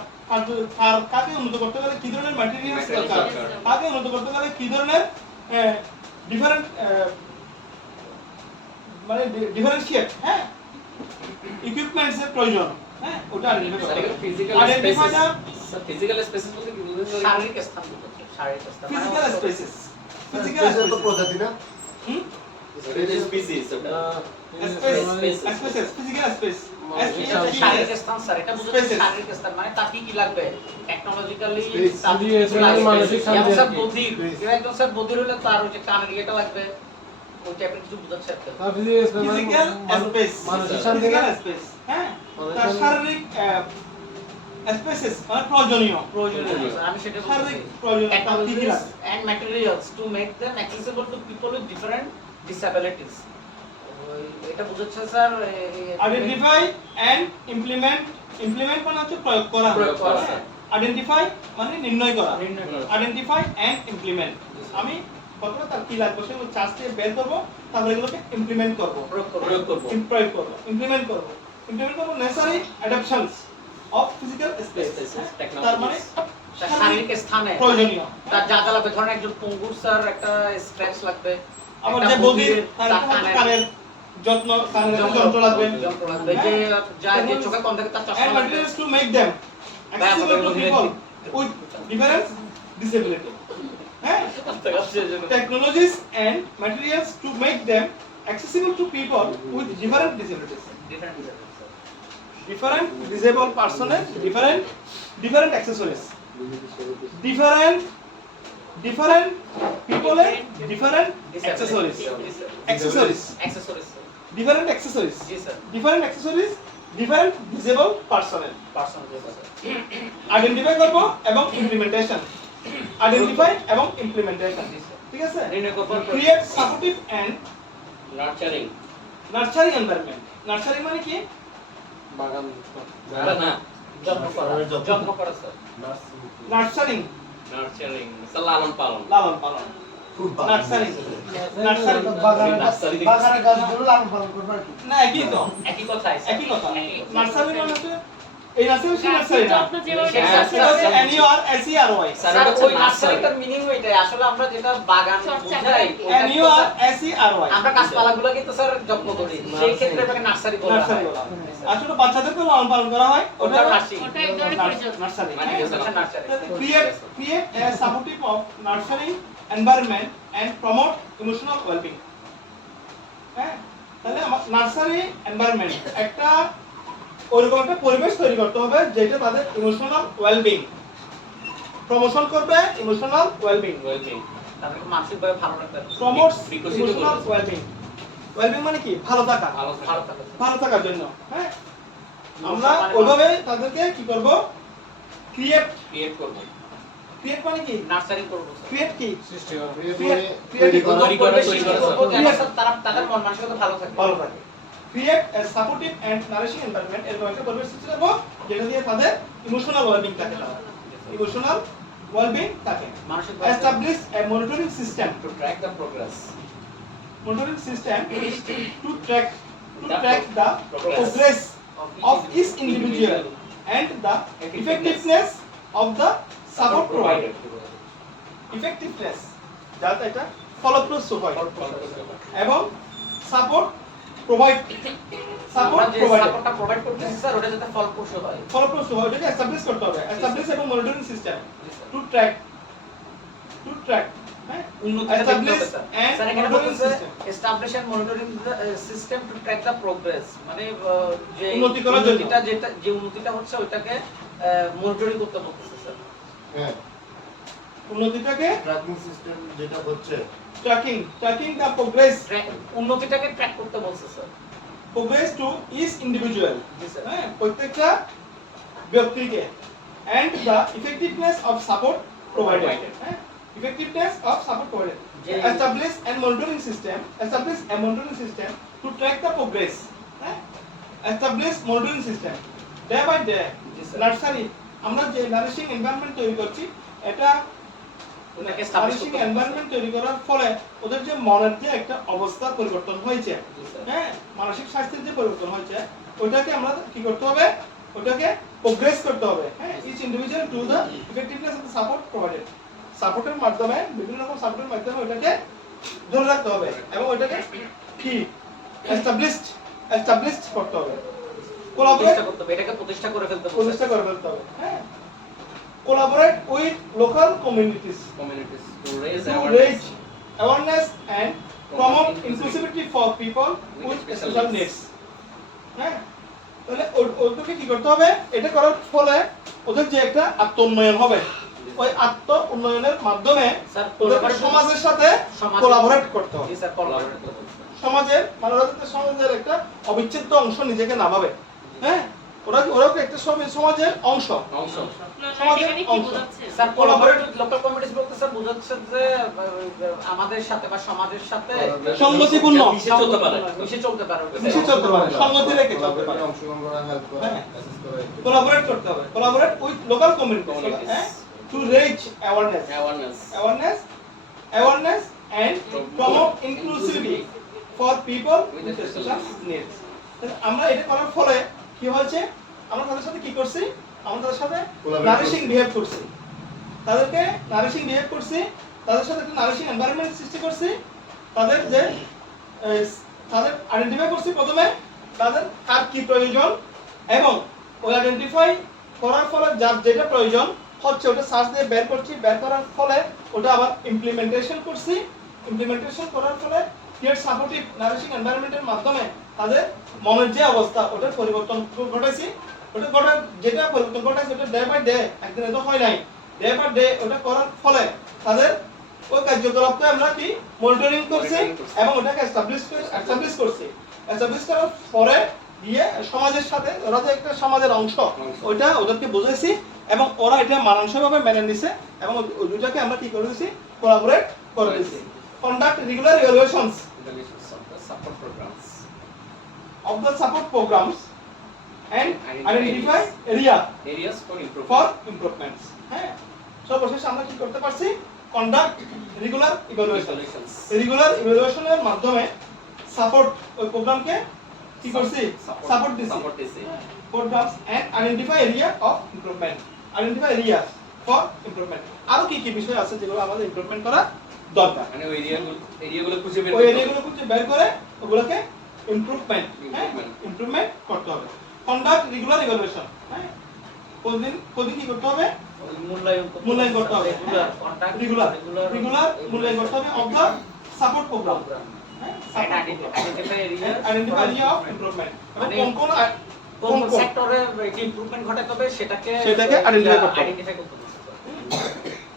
কাকে উন্নত করতে গেলে কি ধরনের ম্যাটেরিয়ালস দরকার কাকে উন্নত করতে গেলে কি ধরনের ডিফারেন্ট মানে ডিফারেন্সিয়েট হ্যাঁ ইকুইপমেন্টস এর প্রয়োজন হ্যাঁ ওটা আইডেন্টিফাই Sir, করতে physical identify spaces. Sir, physical spaces বলতে কি বুঝেন স্যার? শারীরিক স্থান বলতে শারীরিক স্থান ফিজিক্যাল স্পেসেস ফিজিক্যাল স্পেসের তো প্রজাতি না It is species. Spaces physical space শারীরিক স্থান স্যার এটা বুঝতে Spaces. শারীরিক স্থান মানে তার কি কি লাগবে টেকনোলজিক্যালি Space. মানসিক শান্তি স্যার আর কি। বধির কেউ একজন স্যার বধির হলে তার ওই যে কানের ইয়েটা লাগবে ওই টাইপের কিছু বুঝাচ্ছে আর কি। ফিজিক্যাল স্পেস মানসিক শান্তি ফিজিক্যাল স্পেস হ্যাঁ তার শারীরিক স্পেসেস মানে প্রয়োজনীয় আমি সেটা শারীরিক বলছি প্রয়োজনীয় তার কি কি technologies লাগে? and materials to make them accessible to people with different disabilities এটা বুঝাচ্ছে স্যার আইডেন্টিফাই এন্ড ইমপ্লিমেন্ট মানে হচ্ছে প্রয়োগ করা প্রয়োগ করা, স্যার। আইডেন্টিফাই মানে নির্ণয় করা নির্ণয় করা। আইডেন্টিফাই এন্ড ইমপ্লিমেন্ট আমি প্রথমে তার কি লাগবে সেগুলো চার্জ দিয়ে বের করব তারপরে এগুলোকে ইমপ্লিমেন্ট করব প্রয়োগ করব প্রয়োগ করব ইমপ্লিমেন্ট করব নেসেসারি অ্যাডাপশনস অফ ফিজিক্যাল স্পেস তার মানে তার শারীরিক স্থানে প্রয়োজনীয় তার যা যা লাগবে ধরেন একজন পঙ্গুর স্যার একটা স্ক্র্যাচ লাগবে আমার একটা যে বদির বধিরের তার তার কানের যত্ন কানের যন্ত্র লাগবে যন্ত্র লাগবে যে যা যে চোখে কম দেখে তার চশমা and লাগবে materials to make them accessible to people with different disability হ্যাঁ technologies and materials to make them accessible to people with different disabilities different disabled persons different accessories different people different accessories different accessories জি sir different accessories different disabled personnel personal identify করব এবং implementation identify এবং implementation ঠিক আছে নির্ণয় করব create supportive and nurturing nurturing environment nurturing মানে কি বাগান না যত্ন করা স্যার নার্চারিং নার্চারিং লালন পালন লালন পালন নার্চারিং বাগানের গাছগুলো লালন পালন করবে আর কি। না একই তো একই কথাই একই কথা নার্সারি মানে হচ্ছে এই নার্সারি নার্সারি না যত্ন যেভাবে হ্যাঁ, সেটা হচ্ছে NUR SERY স্যার ওই নার্সারিটার মিনিং ওইটাই আসলে আমরা যেটা বাগান বুঝাই NUR SERY আমরা গাছপালাগুলো কিন্তু স্যার যত্ন করি সেই ক্ষেত্রে এটাকে নার্সারি বলা নার্সারি হয় বলা হয়। আসলে বাচ্চাদেরকে লালন পালন করা হয় ওটা নার্সারি ওটা এক ধরনের পরিচর্যা। নার্সারি মানে হচ্ছে nursery create a supportive of nurturing environment and promote emotional well-being হ্যাঁ তাহলে আমার নার্সারি এনভায়রনমেন্ট একটা ওইরকম একটা পরিবেশ তৈরি করতে হবে যেটা তাদের ইমোশনাল ওয়েলবিং প্রমোশন করবে ইমোশনাল ওয়েলবিং ওয়েলবিং তাদেরকে মানসিকভাবে ভালো রাখতে হবে প্রমোটস বিকশিত ইমোশনাল করবে। ওয়েলবিং মানে কি ভালো থাকা ভালো ভালো থাকবে ভালো থাকার জন্য হ্যাঁ আমরা ওইভাবে তাদেরকে কি করব ক্রিয়েট ক্রিয়েট করব মানে কি নার্সারি করবো স্যার ক্রিয়েট কি সৃষ্টি হবে তৈরি করা। তৈরি করা, তৈরি করা, স্যার। তারা তাদের মন মানসিকতা ভালো থাকবে ভালো থাকে create a supportive and nourishing environment এরকম একটা পরিবেশ সৃষ্টি করব যেটা দিয়ে তাদের ইমোশনাল ওয়েলবিং থাকে ইমোশনাল ওয়েলবিং থাকে মানসিক establish a monitoring system to track the progress to track the progress of each individual and the effectiveness of the support provided effectiveness যাতে এটা ফলপ্রসূ হয় এবং সাপোর্ট প্রোভাইড আমরা যে প্রোভাইড সাপোর্টটা প্রোভাইড করতেছি স্যার ওটা যাতে ফলপ্রসূ হয় ফলপ্রসূ হয় এটাকে এস্টাবলিশ করতে হবে এস্টাবলিশ এবং মনিটরিং সিস্টেম টু ট্র্যাক হ্যাঁ উন্নতিটা দেখতে হবে Establish স্যার and স্যার এখানে monitoring বলতেছে system. Establish and monitoring system to track the progress মানে যে উন্নতি করার জন্য। যে উন্নতিটা হচ্ছে ওইটাকে মনিটরিং করতে বলতেছে স্যার হ্যাঁ উন্নতিটাকে ট্র্যাকিং সিস্টেম যেটা হচ্ছে ট্র্যাকিং দ্য প্রোগ্রেস উন্নতিটাকে ট্র্যাক করতে বলছে sir progress to each individual G sir হ্যাঁ প্রত্যেকটা ব্যক্তিকে and the effectiveness of support provided হ্যাঁ effectiveness of support provided যে- establish a monitoring system to track the progress হ্যাঁ establish monitoring system day by day G sir nursery আমরা যে nourishing environment তৈরি করছি এটা ওটাকে establish নারিশিং করতে হবে। এনভায়রনমেন্ট তৈরি করার ফলে ওদের যে মনের যে একটা অবস্থা পরিবর্তন হয়েছে জি স্যার হ্যাঁ মানসিক স্বাস্থ্যের যে পরিবর্তন হয়েছে ওটাকে আমরা কি করতে হবে ওটাকে প্রোগ্রেস করতে হবে হ্যাঁ each individual to the effectiveness of the support provided সাপোর্টের মাধ্যমে বিভিন্ন রকম সাপোর্টের মাধ্যমে ওটাকে ধরে রাখতে হবে এবং ওটাকে কি এস্টাবলিশড করতে হবে কোলাবরেট প্রতিষ্ঠা করতে হবে এটাকে প্রতিষ্ঠা করে ফেলতে হবে প্রচেষ্টা করে ফেলতে হবে হ্যাঁ collaborate with local communities communities to raise to awareness raise awareness and promote inclusivity for people with special needs হ্যাঁ তাহলে ওদেরকে কি করতে হবে এটা করার ফলে ওদের যে একটা আত্ম উন্নয়ন হবে ওই আত্ম উন্নয়নের মাধ্যমে স্যার ওদেরকে সমাজের সাথে সমাজে- কোলাবরেট করতে হবে জি স্যার collaborate করতে হবে। সমাজের মানে ওদের সমাজের একটা অবিচ্ছেদ্য অংশ নিজেকে না ভাবে হ্যাঁ ওরা একটা সমাজের অংশ। অংশ। সমাজের অংশ। Sir collaborate with local communities বলতে স্যার বোঝাচ্ছে যে আমাদের সাথে বা সমাজের সাথে সংগতিপূর্ণ মিশে চলতে পারে। মিশে চলতে পারে। মিশে চলতে পারে, সংগতি রেখে চলতে পারে। অংশগ্রহণ করা, হেল্প করা, হ্যাঁ। অ্যাসিস্ট করা। কোলাবোরেট করতে হবে, কোলাবোরেট উইথ লোকাল কমিউনিটিস, হ্যাঁ, to reach awareness and promote inclusivity for people with special needs. আমরা এটা করার ফলে কি হয়েছে, আমরা তাদের সাথে কি করছি, আমরা তাদের সাথে নারিশিং বিহেভ করছি, তাদেরকে নারিশিং বিহেভ করছি, তাদের সাথে একটা নারিশিং এনভায়রনমেন্ট সৃষ্টি করছি, তাদের যে তাদের আইডেন্টিফাই করছি প্রথমে তাদের কার কি প্রয়োজন, এবং ওই আইডেন্টিফাই করার ফলে যার যেটা প্রয়োজন হচ্ছে ওটা সার্চ দিয়ে বের করছি, বের করার ফলে ওটা আবার ইমপ্লিমেন্টেশন করছি, ইমপ্লিমেন্টেশন করার ফলে ক্রিয়েট সাপোর্টিভ নারিশিং এনভায়রনমেন্টের মাধ্যমে তাদের মনের যে অবস্থা ওটার পরিবর্তন ঘটাইছি, ওটা যেটা পরিবর্তন ঘটাইছি ওটা ডে বাই ডে, একদিনে তো হয় নাই, ডে বাই ডে ওটা করার ফলে তাদের ওই কার্যকলাপকে আমরা কি মনিটরিং করছি এবং ওটাকে এস্টাবলিশ করছি। এস্টাবলিশ করার পরে গিয়ে সমাজের সাথে ওরা যে একটা সমাজের অংশ ওইটা ওদেরকে বুঝাইছি এবং ওরা এটা মানানসইভাবে মেনে নিছে এবং ওই দুটাকে আমরা কি করে দিয়েছি, কোলাবোরেট করে দিয়েছি। Conduct regular evaluations of the support programs and identify areas for for improvement. improvements. হ্যাঁ, সর্বশেষ আমরা কি করতে পারছি, কন্ডাক্ট রেগুলার ইভালুয়েশনের মাধ্যমে সাপোর্ট ওই প্রোগ্রামকে কি করছি, সাপোর্ট দিছি, programs and identify area of improvement, identify areas for improvement. আরো কি কি বিষয় আছে যেগুলো আমাদের ইমপ্রুভমেন্ট করা দরকার, মানে ওই এরিয়াগুলো খুঁজে বের ওই করতে এরিয়াগুলো খুঁজে বের করে ওগুলোকে ইমপ্রুভমেন্ট করতে হবে। কন্ডাক্ট রেগুলার ইভালুয়েশন, হ্যাঁ, প্রতিদিন কি করতে হবে, মূল্যায়ন করতে হবে, রেগুলার মূল্যায়ন করতে হবে of the support programme, identify identify area of improvement, মানে কোন কোন সেক্টরে এটি ইমপ্রুভমেন্ট ঘটাতে হবে সেটাকে আইডেন্টিফাই করতে হবে।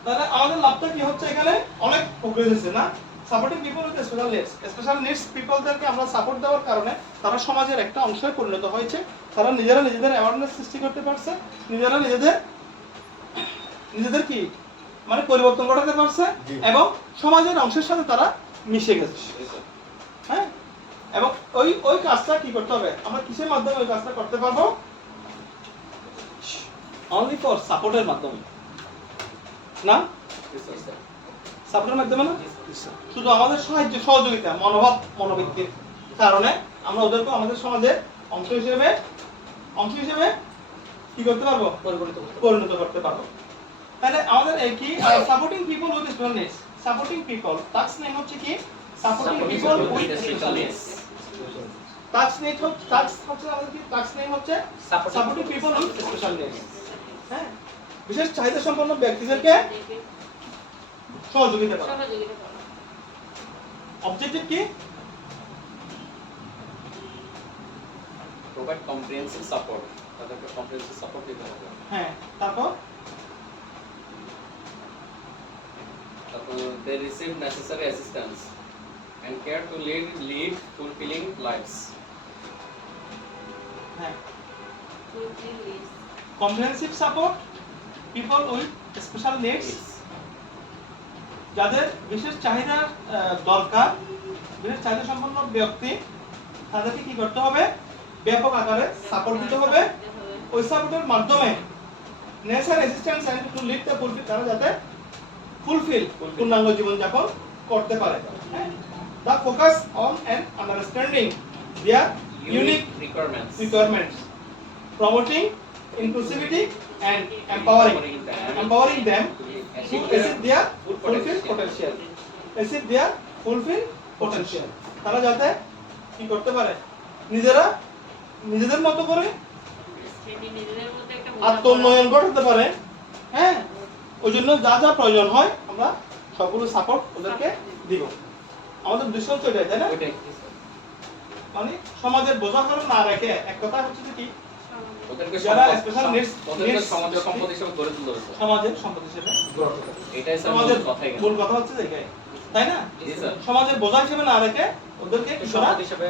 তাহলে আমাদের লাভটা কি হচ্ছে, এখানে অনেক প্রোগ্রেস হচ্ছে না, supporting people with special needs পিপলদেরকে আমরা সাপোর্ট দেওয়ার কারণে তারা সমাজের একটা অংশে পরিণত হয়েছে, তারা নিজেরা নিজেদের অ্যাওয়ারনেস সৃষ্টি করতে পারছে, নিজেরা নিজেদের কি মানে পরিবর্তন ঘটাতে পারছে এবং সমাজের অংশের সাথে তারা মিশে গেছে। হ্যাঁ, এবং ওই কাজটা কি করতে হবে, আমরা কিসের মাধ্যমে ওই কাজটা করতে পারবো, অনলি ফর সাপোর্টের মাধ্যমে না, সাপোর্টের মাধ্যমে না, শুধু আমাদের সাহায্য সহযোগিতা মনোবৃত্তির কারণে আমরা ওদেরকে আমাদের সমাজের অংশ হিসেবে কি করতে পারবো, পরিণত করতে পারবো। তাহলে আমাদের এই কি supporting people with special needs, supporting people task name হচ্ছে কি, supporting people with special needs, task হচ্ছে আমাদের কি, টাস্ক নেম হচ্ছে supporting people with special needs. হ্যাঁ, বিশেষ চাহিদা সম্পন্ন ব্যক্তিদেরকে সহযোগিতা করা। অবজেক্টিভ কি, প্রোভাইড কম্প্রিহেনসিভ সাপোর্ট, তাদেরকে কম্প্রিহেনসিভ সাপোর্ট দিতে হবে। হ্যাঁ, তারপর they receive necessary assistance and care to lead fulfilling lives. হ্যাঁ, comprehensive support people with special needs, যাদের বিশেষ চাহিদা দরকার, বিশেষ চাহিদা সম্পন্ন ব্যক্তি, তাদেরকে কি করতে হবে, ব্যাপক আকারে সাপোর্ট দিতে হবে। ওই সাপোর্টের মাধ্যমে নেসার resistance and to lead the fulfil, তারা যাতে পূর্ণাঙ্গ জীবন যাপন করতে পারে। The focus on and understanding their unique requirements, promoting inclusivity and empowering them to achieve their fulfill potential, তারা যাতে কি করতে পারে, নিজেদের মতো করে আত্মোন্নয়ন ঘটাতে পারে। হ্যাঁ, ওই জন্য যা যা প্রয়োজন হয় আমরা সবগুলো সাপোর্ট ওদেরকে দিব। আমাদের উদ্দেশ্য হচ্ছে এটাই, তাই না, মানে সমাজের বোঝাপড়া না রেখে এক কথা হচ্ছে যে কি, ওদেরকে যারা স্পেশাল নিডস সমাজের সম্পদ হিসেবে গড়ে তুলতে হবে, সমাজের সম্পদ হিসেবে গড়ে তুলতে হবে। এটাই সমাজের কথাই মূল কথা হচ্ছে এটাই, তাই না, জি স্যার। সমাজের বোঝা হিসেবে না রেখে ওদেরকে সমাজ হিসেবে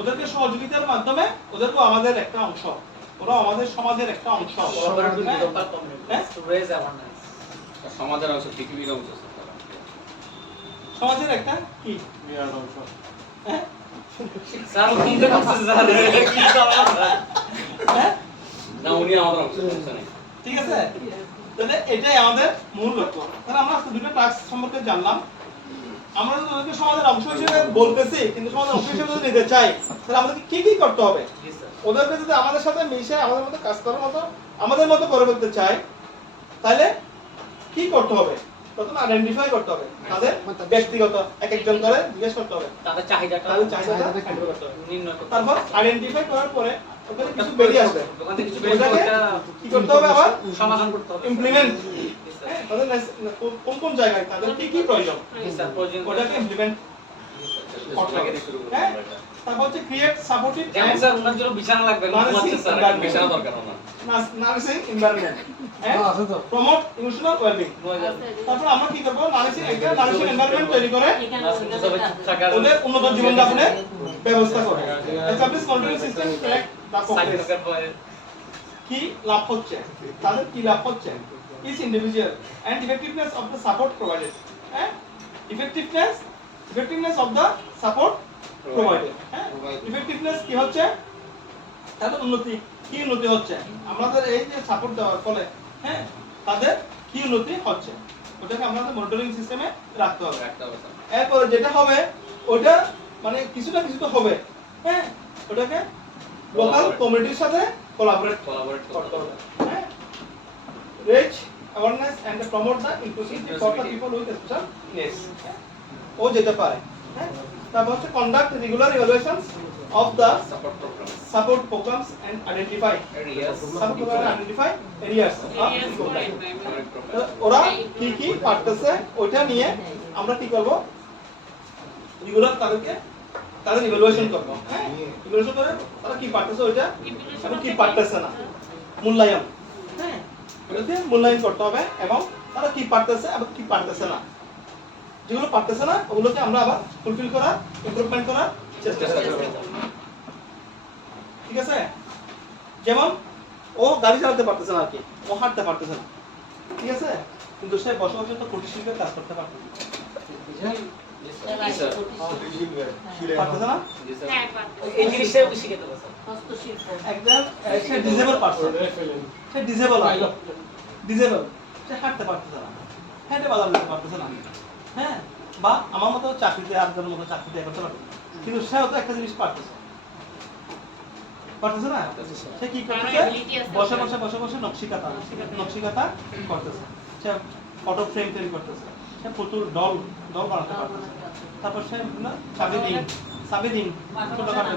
ওদেরকে সহযোগিতার মাধ্যমে ওদেরকে আমাদের একটা অংশ ওরা আমাদের সমাজের একটা অংশ। Collaborate with হ্যাঁ? local communities হ্যাঁ? to raise awareness. সমাজের অংশ, পৃথিবীর অংশ স্যার তারা। সমাজের একটা কি বিরাট অংশ। হ্যাঁ স্যার বলতে পারছেন স্যার কি সমস্যা? হ্যাঁ না উনি আমাদের অংশ, সমস্যা নেই। ঠিক আছে, তাহলে এটাই আমাদের মূল লক্ষ্য। তাহলে আমরা আজকে দুটো টাস্ক সম্পর্কে জানলাম। আমরা যদি ওদেরকে সমাজের অংশ হিসেবে বলতেছি, কিন্তু সমাজের অংশ হিসেবে যদি নিতে চাই, তাহলে আমাদেরকে কি কি করতে হবে? জি স্যার। ওদেরকে যদি আমাদের সাথে মিশে আমাদের মতো কাজ করার মতো আমাদের মতো করে ফেলতে চাই, তাহলে কি করতে হবে? প্রথমে আইডেন্টিফাই করতে হবে তাদের ব্যক্তিগত, এক একজন করে জিজ্ঞেস করতে হবে তাদের চাহিদাটা তাদের চাহিদাটা handle করতে হবে। নির্ণয় করতে হবে। তারপর আইডেন্টিফাই করার পরে ওখানে কিছু বেরিয়ে আসবে, ওখান থেকে কিছু বের করে ওটাকে ওটা কি করতে হবে? আবার সমাধান করতে হবে। ইমপ্লিমেন্ট, জি স্যার। তাদের কোন কোন জায়গায় তাদের কি কি প্রয়োজন জি স্যার, প্রয়োজন। ওটাকে ইমপ্লিমেন্ট করতে হবে। থেকে শুরু করতে হ্যাঁ? হবে এটা। তারপর হচ্ছে ক্রিয়েট সাপোর্টিভ যেমন স্যার ওনার জন্য বিছানা লাগবে, মানসিক ঘুমাচ্ছে স্যার। environment। বিছানা দরকার ওনার। নার্সিং এনভায়রনমেন্ট, হ্যাঁ আছে তো। Promote emotional wellbeing. তারপর আমরা কি করব? নার্সিং এনভায়রনমেন্ট তৈরি করে ওদের উন্নত জীবন যাপনের ব্যবস্থা করে establish control system track the progress. কি লাভ হচ্ছে, তাদের কি লাভ হচ্ছে, is individual and effectiveness of the support provided. হ্যাঁ, effectiveness of the support provided. হ্যাঁ, ইফেক্টিভনেস কি হচ্ছে, তাদের উন্নতি, কি উন্নতি হচ্ছে আমাদের এই যে সাপোর্ট দেওয়ার ফলে, হ্যাঁ তাদের কি উন্নতি হচ্ছে, ওটাকে আমাদের মনিটরিং সিস্টেমে রাখতে হবে। একটা হবে স্যার। এরপরে যেটা হবে ওটা মানে কিছু না কিছু তো হবে, হ্যাঁ ওটাকে লোকাল কমিউনিটির সাথে কোলাবোরেট কোলাবোরেট করতে হবে। হ্যাঁ, reach awareness and promote the inclusivity for the people with special needs. ও যেতে পারে। হ্যাঁ, তারপর হচ্ছে conduct regular evaluations of the support program. support programs and identify areas. areas of improvement. ওরা কি কি পারতেছে ওইটা নিয়ে আমরা কি করব, রেগুলার তাদের ইভালুয়েশন করব। হ্যাঁ, ইভালুয়েশন করে তারা কি পারতেছে ওইটা এবং কি পারতেছে না মূল্যায়ন। হ্যাঁ, ওটাকে মূল্যায়ন করতে হবে এবং তারা কি পারতেছে এবং কি পারতেছে না, যেগুলো পারতেছে না ওগুলোকে আমরা আবার ফুলফিল করার, ইমপ্রুভমেন্ট করার চেষ্টা করব। ঠিক আছে, যেমন ও গাড়ি চালাতে পারতেছে না আর কি, ও হাঁটতে পারতেছে না, ঠিক আছে, কিন্তু সে বসে বসে তো কুটির শিল্পের কাজ করতে পারতেছে, জি স্যার। পারতেছে না। জি স্যার। এই জিনিসটাই বেশি শিখে দেবো স্যার। হস্তশিল্প একজন সে ডিসেবল পারসন, সে ডিসেবল সে হাঁটতে পারতেছে না, হেঁটে বাজার যেতে পারতেছে না। হ্যাঁ, বা আমার মতো চাকরিতে আরেকজনের মতো চাকরিতে করতে পারতেছে, কিন্তু সেও তো একটা জিনিস পারতেছে না। সে কি করতেছে? বসে বসে বসে বসে নকশিকাতা করতেছে, সে ফটো ফ্রেম তৈরি করতেছে, সে পুতুল ডল বানাতে পারতেছে। তারপর সে চাবি দিন ছোটখাটো